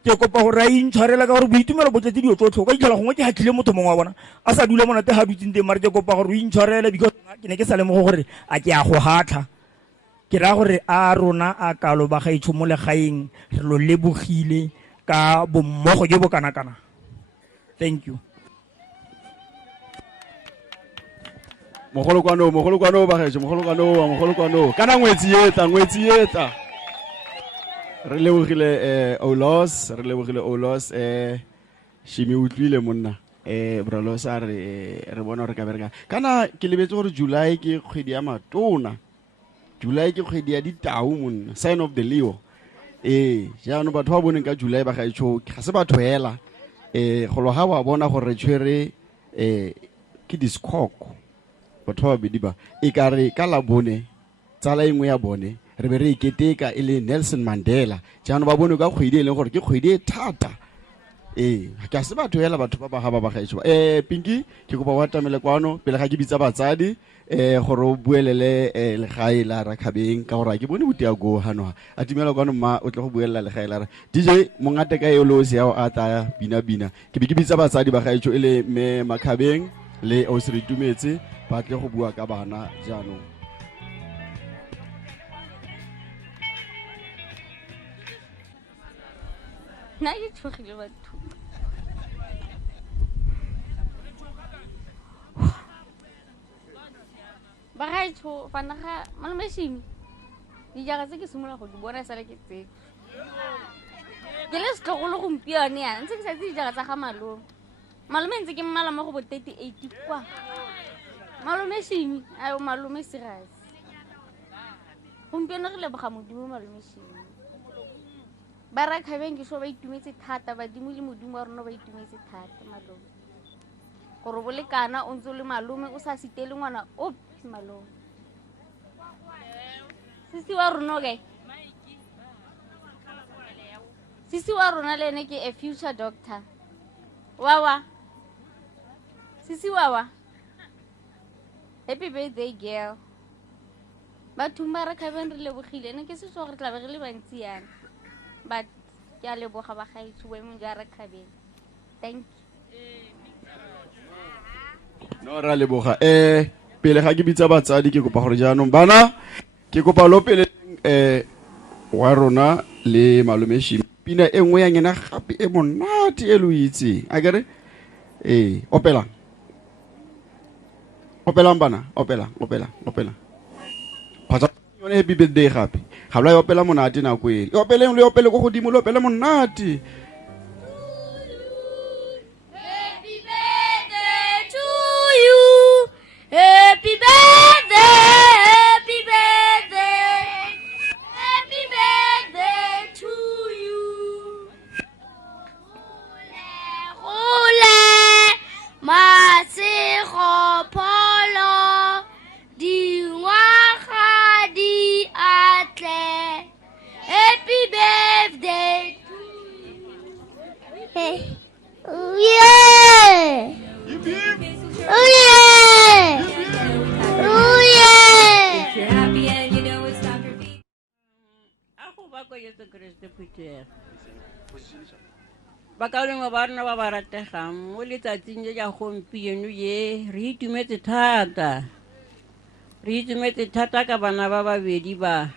ke kopa gore a intshwarela ka gore boitumelo bo tletse dio tsotlhe ka itlhela gongwe ke hatlile motho mongwe wa bona a sa dula monate ha dutseng teng mare ke kopa gore o intshwarele because ke ne ke sa lemogo gore a ke a go hatla ke ra gore a rona a kalo ba gaetsho mo legaeng re lo lebogile ka bommogo jo bo kana-kana thank you mogolokwano ba gaetsho mogolokwano kana ngwetsi eta re lebogile Olos Shimi utlwile monna Bralos a re bona re ka bereka kana ke lebetse gore July ke kgwedi ya matona July ke kgwedi ya ditau monna sign of the Leo jaanong batho ba boneng ka July ba gaetsho ga se batho hela go lo ha ba bona gore re tshwere ke diskoko batho ba bedi ba e ka re ka la bone tsala engwe ya bone re be re iketeka e le Nelson Mandela jaanong ba bone ka kgwedi e leng gore ke kgwedi e thata ka se batho hela batho ba ga ba gaetsho Pinky ke kopa wa tamele kwano pele ga ke bitsa batsadi gore o buelele legae la Rakhabeng ka gore ke bone butia go hano a timela kwano mma o tle go buelela legae la DJ mongate ka e losi ya o ata bina ke bitsa batsadi ba gaetsho e le me Makhabeng le o se ritumetse ba tle go bua ka bana jaanong Na ke tshogile batho ba gaetsho fana ga malomeshimi dijaga tse ke simola go di bona sala ke tse ke le setlogolo gompione yana ntse ke sa tse dijaga tsa ga malome ntse ke mmala mo go bo 38 kwa malomeshimi ayo malome serious gompieno re leboga modimo malomeshimi ba Rakhabeng ke so ba itumetse thata badimo le modimo wa rona ba itumetse thata malome gore bo lekana o ntse le malome o sa sitele ngwana o malome sisi wa rona sisi wa rona le ene ke a future doctor wawa sisi wawa happy birthday girl batho ba Rakhabeng re lebogile ne ke se so re tla be re le bantsi yana but ke a leboga ba gaetsho boemong jwa Rakhabeng thank you no ra leboga pele ga ke bitsa batsadi ke kopa gore jaanong bana ke kopa lo pele wa rona le malome Shimi pina e nngwe ya ngena gape e monate e lo itseng a kere opelang bana opelang kgotsa yone happy birthday gape ga lo ya opela monate nako e opeleng le opele go godimo le opele monate. Happy birthday to you. Happy birthday, happy birthday. Happy birthday to you. Roule, Masekgopolo, dingwaga di atle. Happy birthday to you. Hey. Oh yeah! Oh yeah! Oh yeah! If you're happy and you know it's Dr. B. Ako ba ko Yesu Kristo puter. Bakauleng ba bana ba ba rategang mo letsatsing le ja gompieno ye re itumetse thata. Re itumetse thata ka bana ba babedi ba.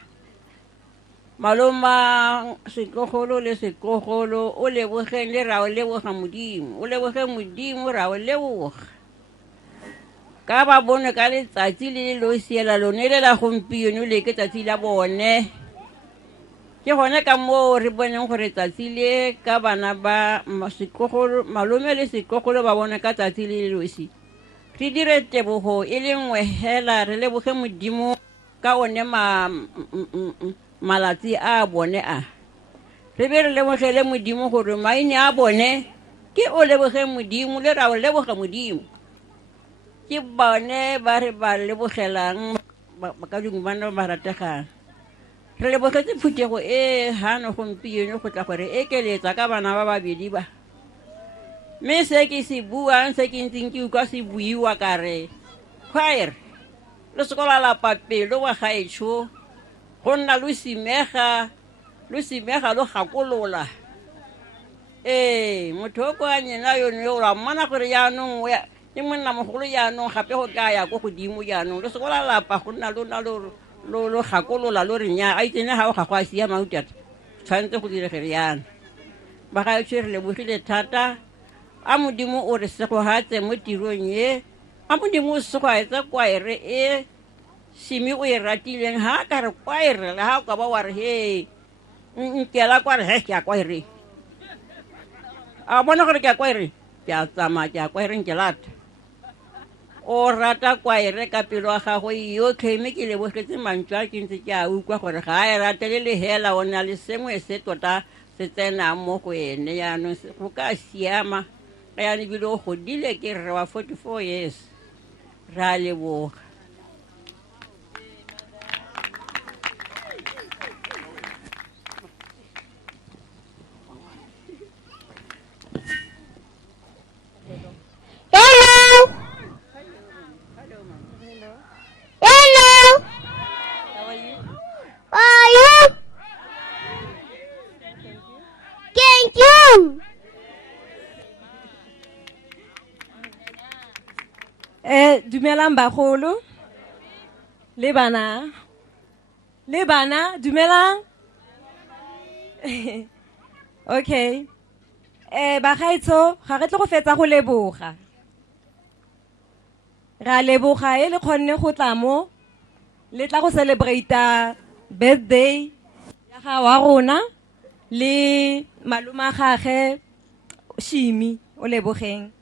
Maloma sekogolo le sekogolo o lebogeng le rao leboga modimo o leboge modimo rao leboga ka ba bone ka letsatsi le lo siela lone le la gompieno le ke tsatsi la bone ke gone ka mo re boneng gore tsatsi le ka bana ba sekogolo malome le sekogolo ba bone ka tsatsi le losi re dire tebogo e le nngwe hela re leboge modimo ka one malatsi a bone a re be re lebogele modimo gore maine a bone ke o leboge modimo le rao leboga modimo ke bone ba re ba lebogelang ba ka dingwe bana ba rategang re lebogetse phutego e hano gompieno go tla gore e keletsa ka bana ba babedi ba mme se ke se buang se ke ntseng ke utlwa se buiwa kare choir le sekola la papelo wa gaetsho go nna lo simega lo gakolola motho o kwa nyena yone o ra mmona gore yaanong ke monna mogolo yaanong gape go ka ya go godimo yaanong le sekola lapa go nna lo gakolola lo re nya a itsene ga o ga go a siama o tata tshwanetse go diregele yana ba gaetsho re lebogile thata a modimo o re segogatse mo tirong e a modimo o segogatse kwaere e Simi o e ratileng ha ka re kwaere le ha o ka ba wa re he nkela kwa re he ke a kwaere a bona gore ke a kwaere ke a tsama ke a kwaere nkelata o rata kwaere ka pelo a gagwe yotlhe mme ke lebogetse mantswe a ke ntse ke a utlwa gore ga a e ratele le hela o na le sengwe se tota se tsenang mo go ene yaanong go ka siama ga yana ebile o godile ke re wa 44 years re a leboga. Dumelang bagolo le bana dumelang okay bagaetsho ga re tle go fetsa go leboga ra leboga e le kgonne go tla mo le tla go celebrate birthday ya ga wa rona le maloma gage Shimi o lebogeng.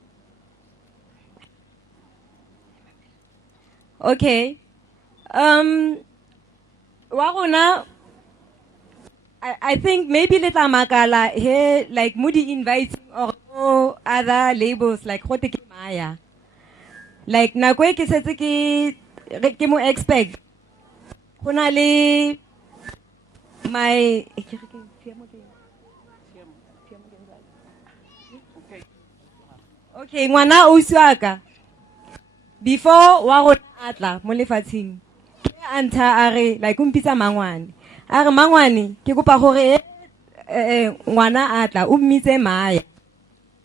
Okay. Wagona, I think maybe let's makala here, like Moody inviting or no other labels like Hoteki Maya. Like Nakwe Kisetsiki Rekimo expect. Kunali my okay, ngwana usuaka. Before Wagona atla mo lefatsheng anta are like umpitsa mangwane are mangwane ke kopa gore ngwana atla o mmitse Maya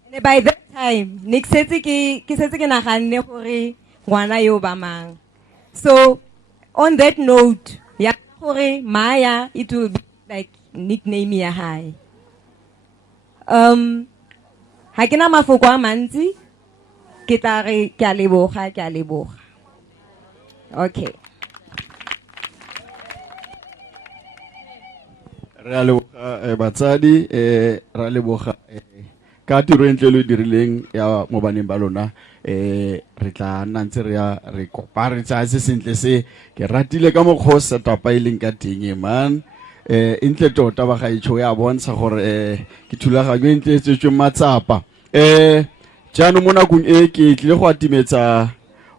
and by that time ne ke setse ke naganne gore ngwana yo ba mang. So on that note ya gore Maya it will be like nickname ya high. ha ke na mafoko a mantsi ke tla re ke a leboga. Okay. Re a leboga batsadi ra leboga ka tiro entle le dirileng ya mo baneng ba lona re tla nna ntse re kopa re tsa se sentle se ke ratile ka mokgwa setup e leng ka teng man intle tota ba ga itsho ya bontsha gore ke thulaganyo e ntle tsetswe matsapa jaanong mo nakong e ke tlile go atimetsa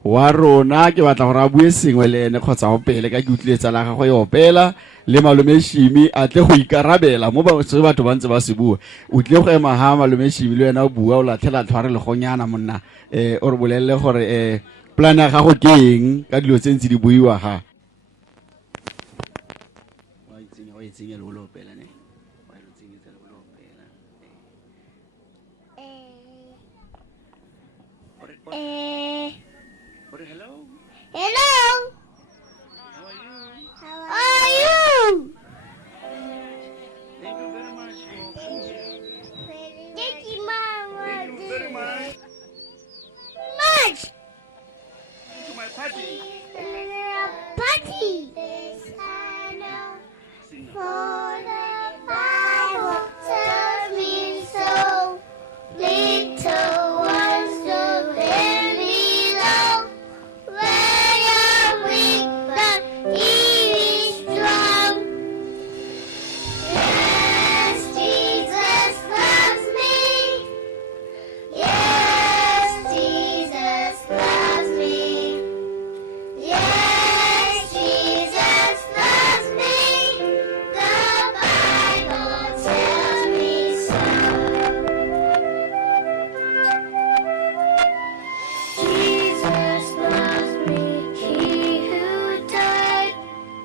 wa rona ke batla gore a bue sengwe le ene kgotsa go pele ka ke utletsa la gagwe e opela le malome Shimi a tle go ikarabela mo batho ba ntse ba se bua o tle go ema ha malome Shimi le wena o bua o latlhela tlhware le gonyana monna o re bolelle gore plan ya gago ke eng ka dilo tse ntse di buiwa ha wa itsenya le go opela ne wa re tsenyetsa le go opela hello. Hello. How are you? Thank you very much for coming here. Thank you, Mama. Thank you very much. Much. To my party. Party. For the Bible tells me so. Little ones so very low. When you're weak, but He is strong. Yes, Jesus loves me. Yes, Jesus loves me. Yes, Jesus loves me. The Bible tells me so. Jesus loves me, He who died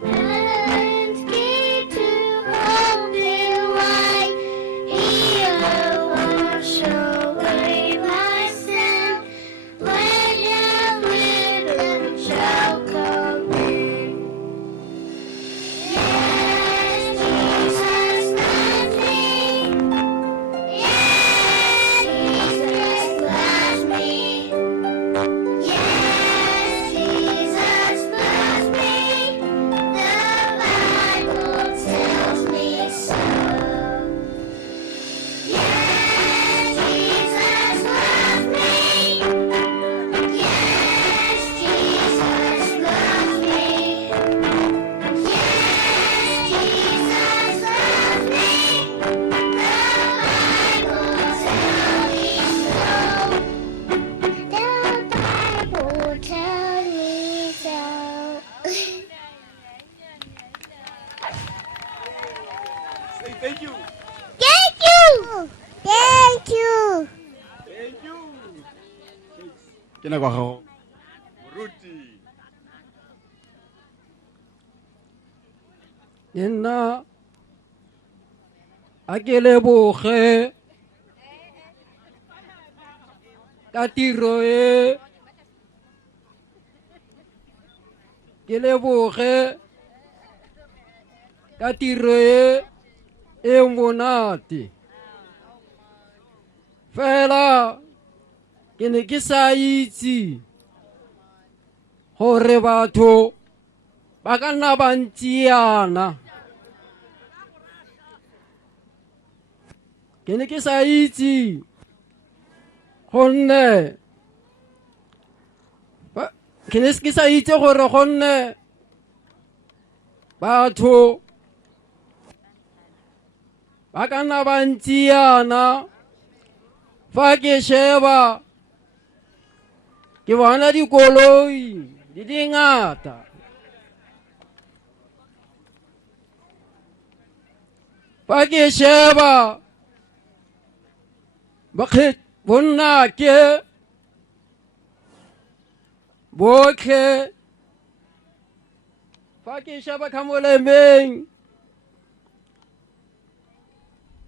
and gave to open wide. He'll wash away my sin when His wisdom shall come in. Yes, Jesus loves me. Yes, Jesus loves me. Yes, Jesus loves me. The Bible tells me so. Yes, Jesus loves me. Yes, Jesus loves me. Yes, Jesus loves me. The Bible tells me so. The Bible tells me so. Say thank you. Thank you. Thank you. Thank you. Ke na kwa gago. Moruti. nna a ke leboge ka tiro e ke leboge ka tiro e monate fela ke ne ke sa itse gore batho ba ka nna ba ntsiana ke ne ke sa itse gonne ke ne ke sa itse gore gonne batho ba ka nna ba ntsiana fa ke sheba ke bona dikoloi di dingata fa ke sheba bonna ke botlhe fa ke sheba ka molemeng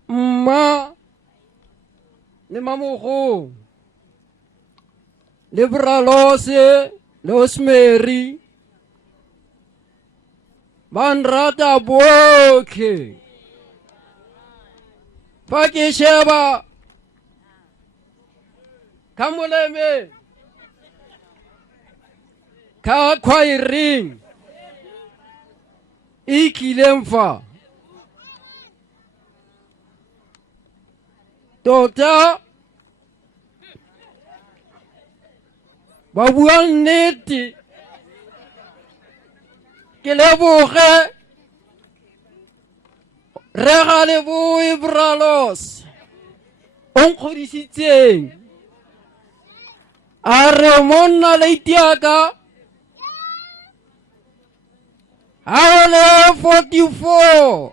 mma le mamogong le bralose le Rosemary ba nrata botlhe fa ke sheba ka moleme ka khwairing e kileng fa tota ba bua nnete ke leboge re ga leboe Bralos o nkgodisitseng a re monna leitiaka a le 44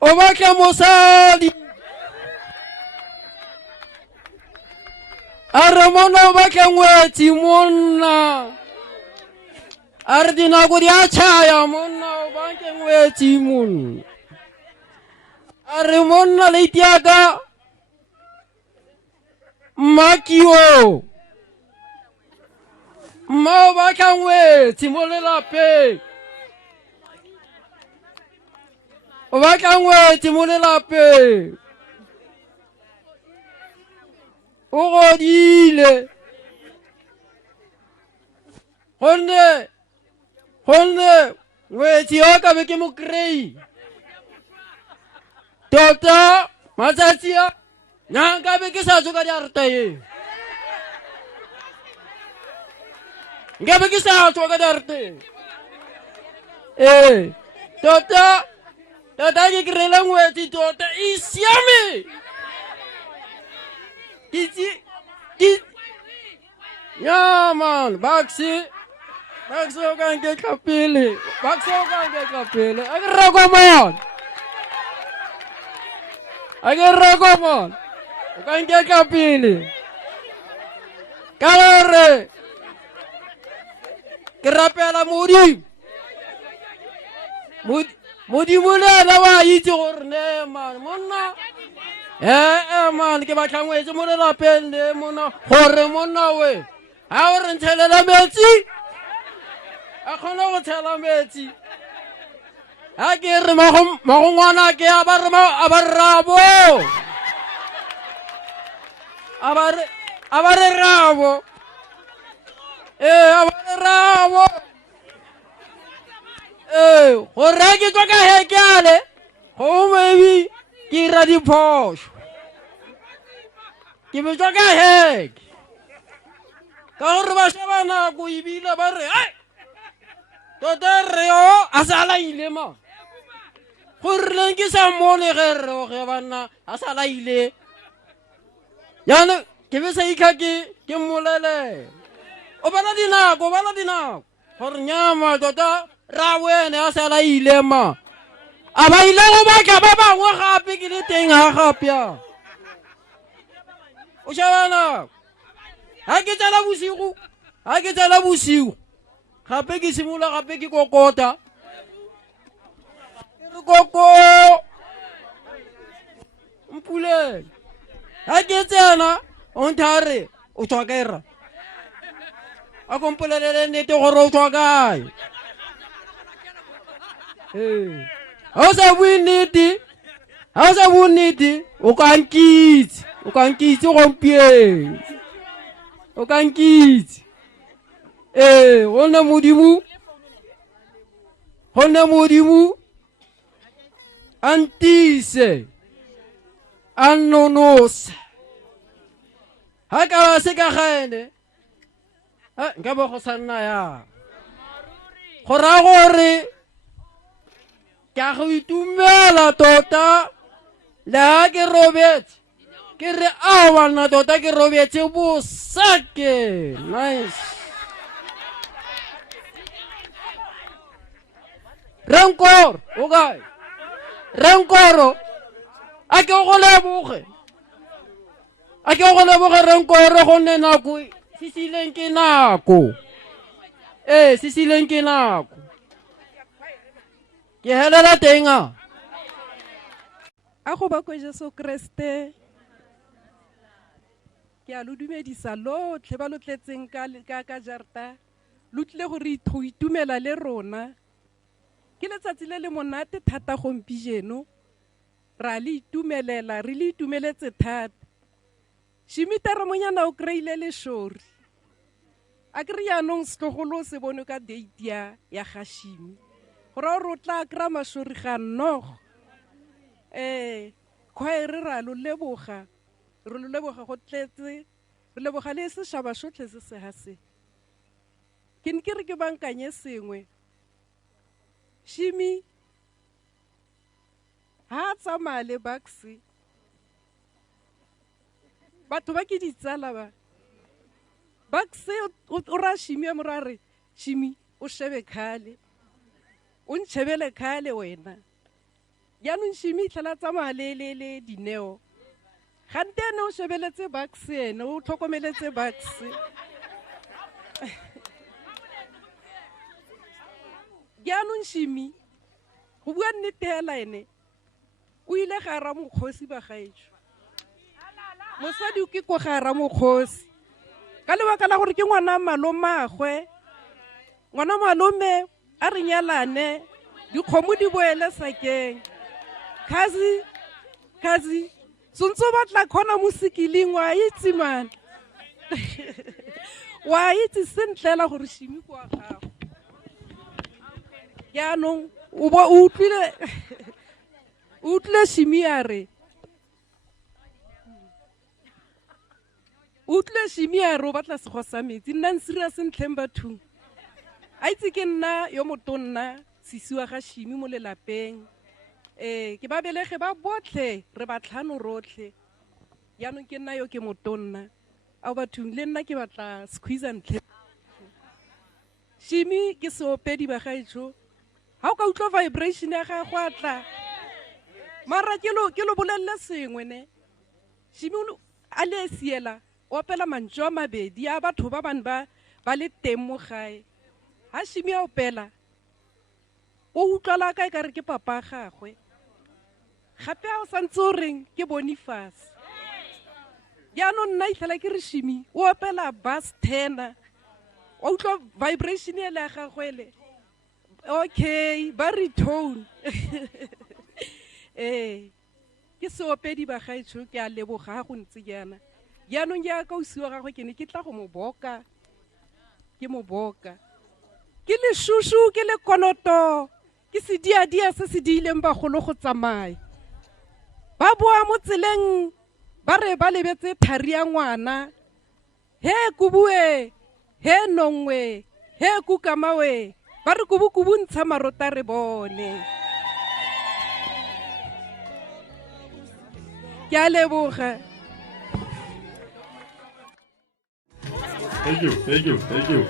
o batla mosadi a re monna o batla ngwetsi monna a re dinako di a tšhaya monna o batla ngwetsi monna a re monna leitiaka mmakio mma o batla ngwetsi mo lelapeng o batla ngwetsi mo lelapeng o godile gonne ngwetsi yo ka be ke mo krei tota matsatsi a nka be ke sa tswa ka diarata e nka be ke sa tswa ka diarata tota ke kreile ngwetsi tota e siame ya man Baxi o ka nketla pele a ke reko man o ka nketla pele ka gore ke rapela modimo le ena wa itse gore ne man monna man ke batla ngwetse mo lelapeng le monna gore monna we a o re ntshelela metsi a kgona go tshela metsi a ke re magongwana ke a ba rabo a ba re rabo gore ke tswa ka hekale go maybe ke ra diphoso ke be tswa ka heke ka gore ba sheba nako ebile ba re tota re yo a salaile ma gore leng ke sa mmone ge re ge banna a salaile yana ke be sa ikha ke mmolele o bana dinako gore nyama tota ra wene a salaile ma a ba ile go batla ba bangwe gape ke le teng ha gape ya o shabana ha ke tsala bosigo gape ke simola gape ke kokota ke re koko mpule ha ke tsena o nthare o tswa kae a kompolelele nnete gore o tswa kae ha o sa bue nnete o ka nkitse gompieno o ka nkitse gone modimo a ntise a nnonose ha ka ba se ka gaene nka bo go sa nna yang go raya gore ke a go itumela tota le ha ke robetse ke re a banna tota ke robetse bosake nice renkoro o kae renkoro a ke go leboge renkoro gonne nako sisileng ke nako ke helela teng a go ba ko Jesu Kriste ke a lo dumedisa lotlhe ba lo tletseng ka jarta lo tlile go itumela le rona ke letsatsi le le monate thata gompijeno ra le itumelela re le itumeletse thata šimitara monyana o kry-ile lešori a ke re yaanong setlogolo o se bone ka date ya gašimi gore gore o tla kry-a mašori ga nnogo khwaere ra lo leboga go tletse re leboga le sešaba sotlhe se se ga se ke ne ke re ke bankanye sengwe šimi ha a tsamaya le Bucks-e batho ba ke ditsala ba Bucks-e o ra šimi a mora re šimi o shebe khale o ntšhebele khale wena yaanong šimi tlhela tsamaya le Dineo gante ene o shebeletse Bucks-e ene o tlhokomeletse Bucks-e yaanong šimi go bua nnete hela ene o ile ga ra mokgosi ba gaetso mosadi ke ko ga ra mokgosi ka lebaka la gore ke ngwana malomagwe ngwana malome a re nyalane dikgomo di boele sakeng khazi sontse o batla khona musikiling wa itse man wa itse sentlela gore šimi kwa gago yaanong o utlwile šimi a re o batla sego sa metsi nna nsira sentlheng bathong a itse ke nna yo motonna sisi wa ga šimi mo lelapeng ke ba belege ba botlhe re batlhano rotlhe yaanong ke nna yo ke motonna ao bathong le nna ke batla squeeze ntlhe šimi ke seopedi ba gaetso ga o ka utlwa vibration ya gago a tla mara ke lo bolelele sengwe ne šimi a le siela o opela mantso a mabedi a batho ba bane ba le teng mo gae ga šimi a opela o utlwala ka e ka re ke papa a gagwe gape a o santse o reng ke Boniface yaanong nna itlhela ke re šimi o opela bass tenor wa utlwa vibration ele ya gagwe ele okay baritone ke seopedi ba gaetso ke a leboga go ntse jaana yaanong jaaka o siwa gagwe ke ne ke tla go mo boka ke lešušu ke le konoto ke sediadia se se diileng bagolo go tsamaya ba boa mo tseleng ba re ba lebetse thari ya ngwana he kubue he nongwe he kukamawe ba re kubukubu ntsha marota re bone ke a leboga Thank you.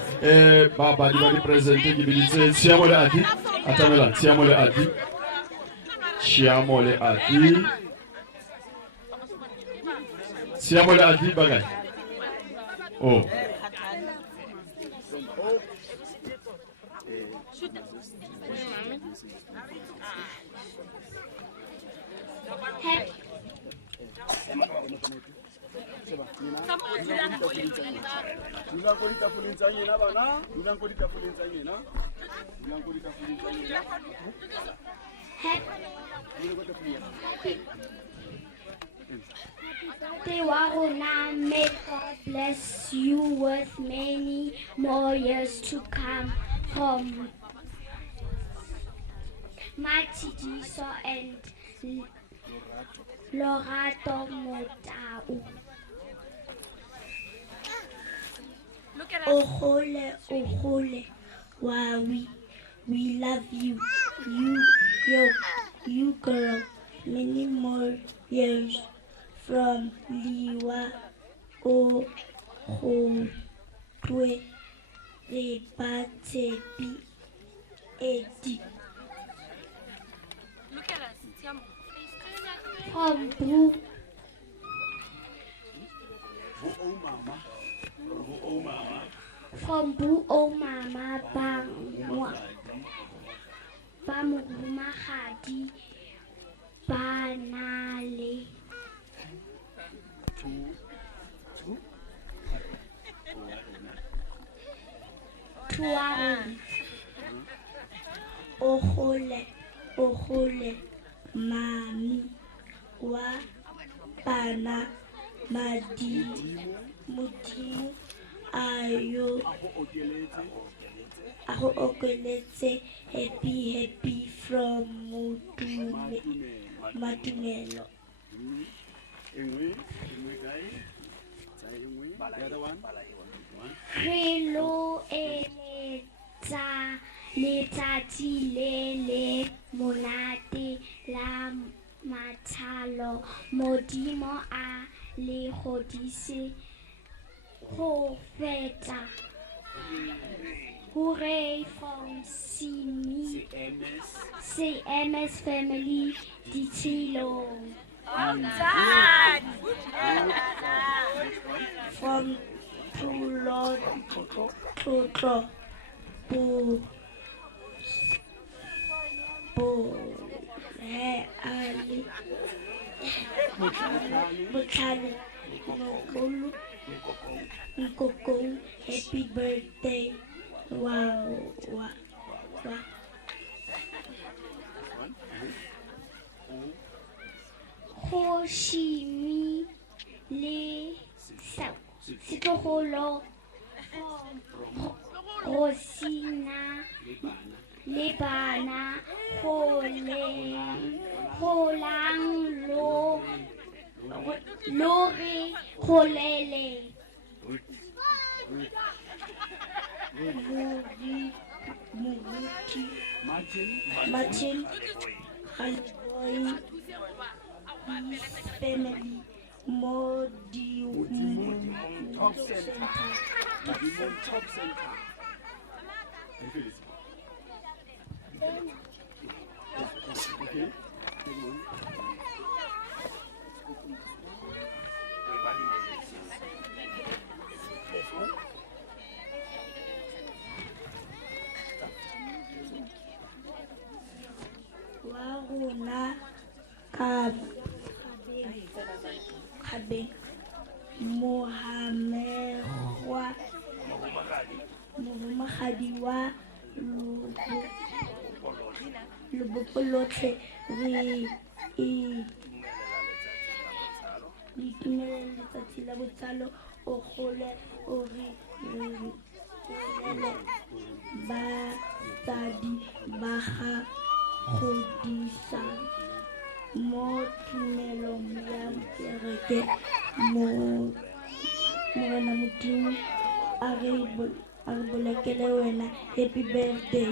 Baba, di presente ki bilitse siamo le ati. Atamela, siamo le ati. Siamo le ati bagay. Oh. May God bless you with many more years to come from Matidiso and Lorato Motau. Ohole, Wawi, we love you. You girl, many more years from Liwa Ohotwe Rebatebi Edi. Look at us, Tiamo. From Boo. From Boo O Mama Bamumahadi Banale. Tuaron. Ohole, Mami, wa bana modimo a go okeletse happy from Matumelo. Re lo eletsa letsatsi le le monate la matshalo modimo a le godise go feta. Hooray from CMS family Ditilo. Well done. From Lord Trotro. Botani Nkokong, happy birthday. Wow. Hoshimi le Sitogolo Rosina le bana holang lori holele Martin Hallboy family Top Center. Okay. Waruna Kabeng Mohamed wa Lubopolotle re itumelela letsatsi la botsalo o gole o re batsadi ba ga godisa mo tumelong ya kereke morena modimo a re bolekele wena happy birthday.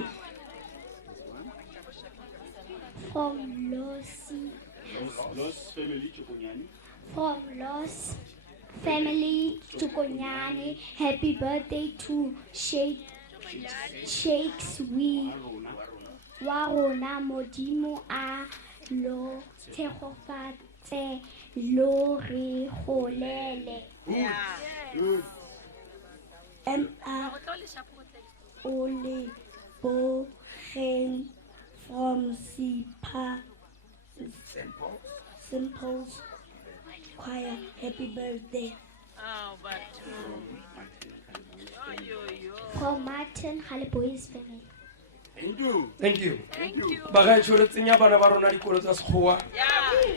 From Los family Tukonyani, happy birthday to Shakes we Warona modimo a lo tshegofatse lo re golele. MR Ole Bogen from Simple's choir, happy birthday. From Martin Hallboy's family. Thank you. Bagaetsho re tsenya bana ba rona dikolo tsa sekgowa.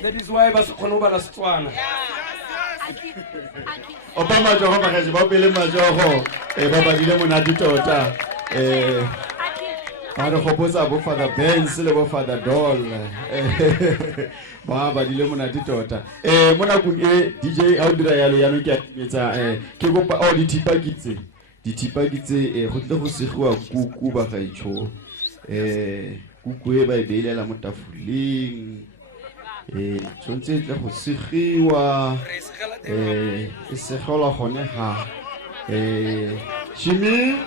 That is why ba se kgone go bala Setswana. Opa matsogo bagaetsho ba pele matsogo ba badile monate tota. Ba re gopotsa bo Father Benz le bo Father Doll. Ba badile monate tota. Mo nakong e DJ a o dira yalo ya no ke ametsa ke gopa o dithipa kitse go tle go segiwa kuku bagaetsho. Kuku e ba e beilela mo tafoleng tshwanetse tle go segiwa e segelwa gone ha Shimi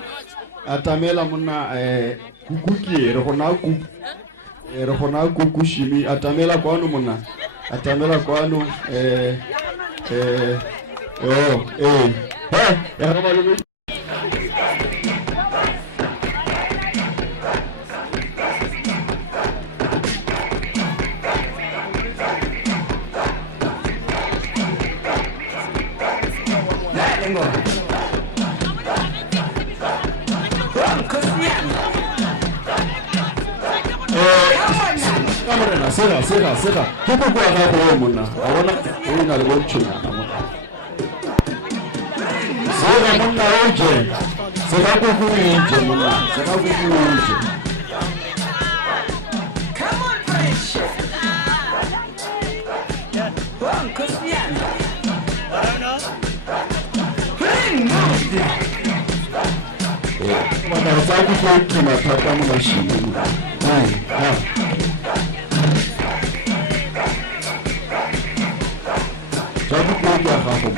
atamela mona kuku ke re gona kuku Shimi atamela kwano mona atamela kwano ya ga malome Morena, sega. Ke go go ga go monna. A bona o ina le bontshona monna. Sega monna o je. Sega go go je monna. Sega go go je. Come on, French. Bon, Costiano. Mana za ku ko kima ta ta mu shi. Za ku ko ya ha ko.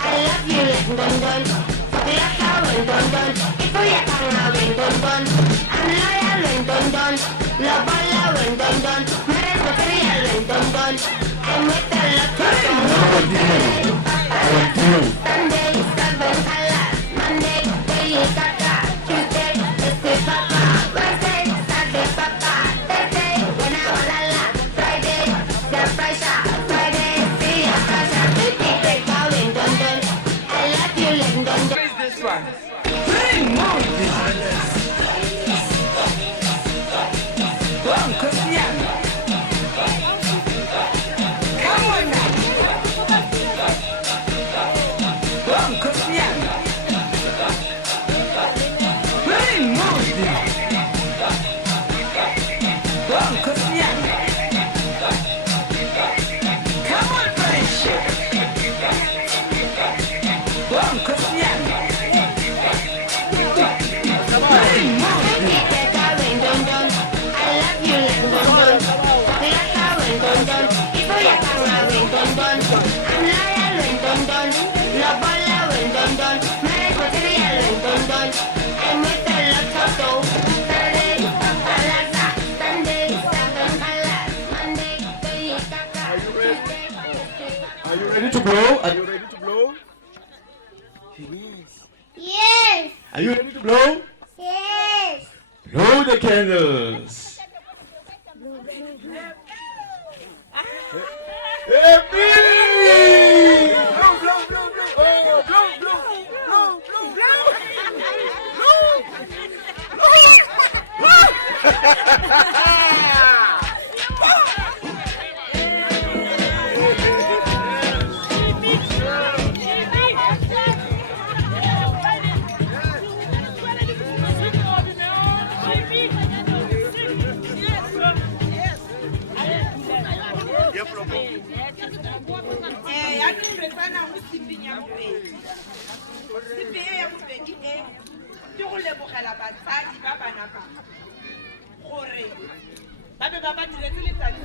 I love you like London. Like how in London. If you are in London, I'm loyal in London. Love all in London. Marriage material in London. I'm with the love of Sunday, 7 colors. Monday, day Kaka. Tuesday, is Papa. Wednesday, Saturday, Papa. Thursday, when I was Lala. Friday, the pressure. Friday, see ya pressure. Tuesday, go in London. I love you like London. What is this one? Bring more. Bon, Costiano. Come on now. Bon, Costiano. Bring more. Bon, Costiano. Come on, French. Bon, Costiano. Bring more. Are you ready to blow? Are you ready to blow? Yes. Are you ready to blow? Yes. Blow the candles. Ba be ba ba diretse letsatsi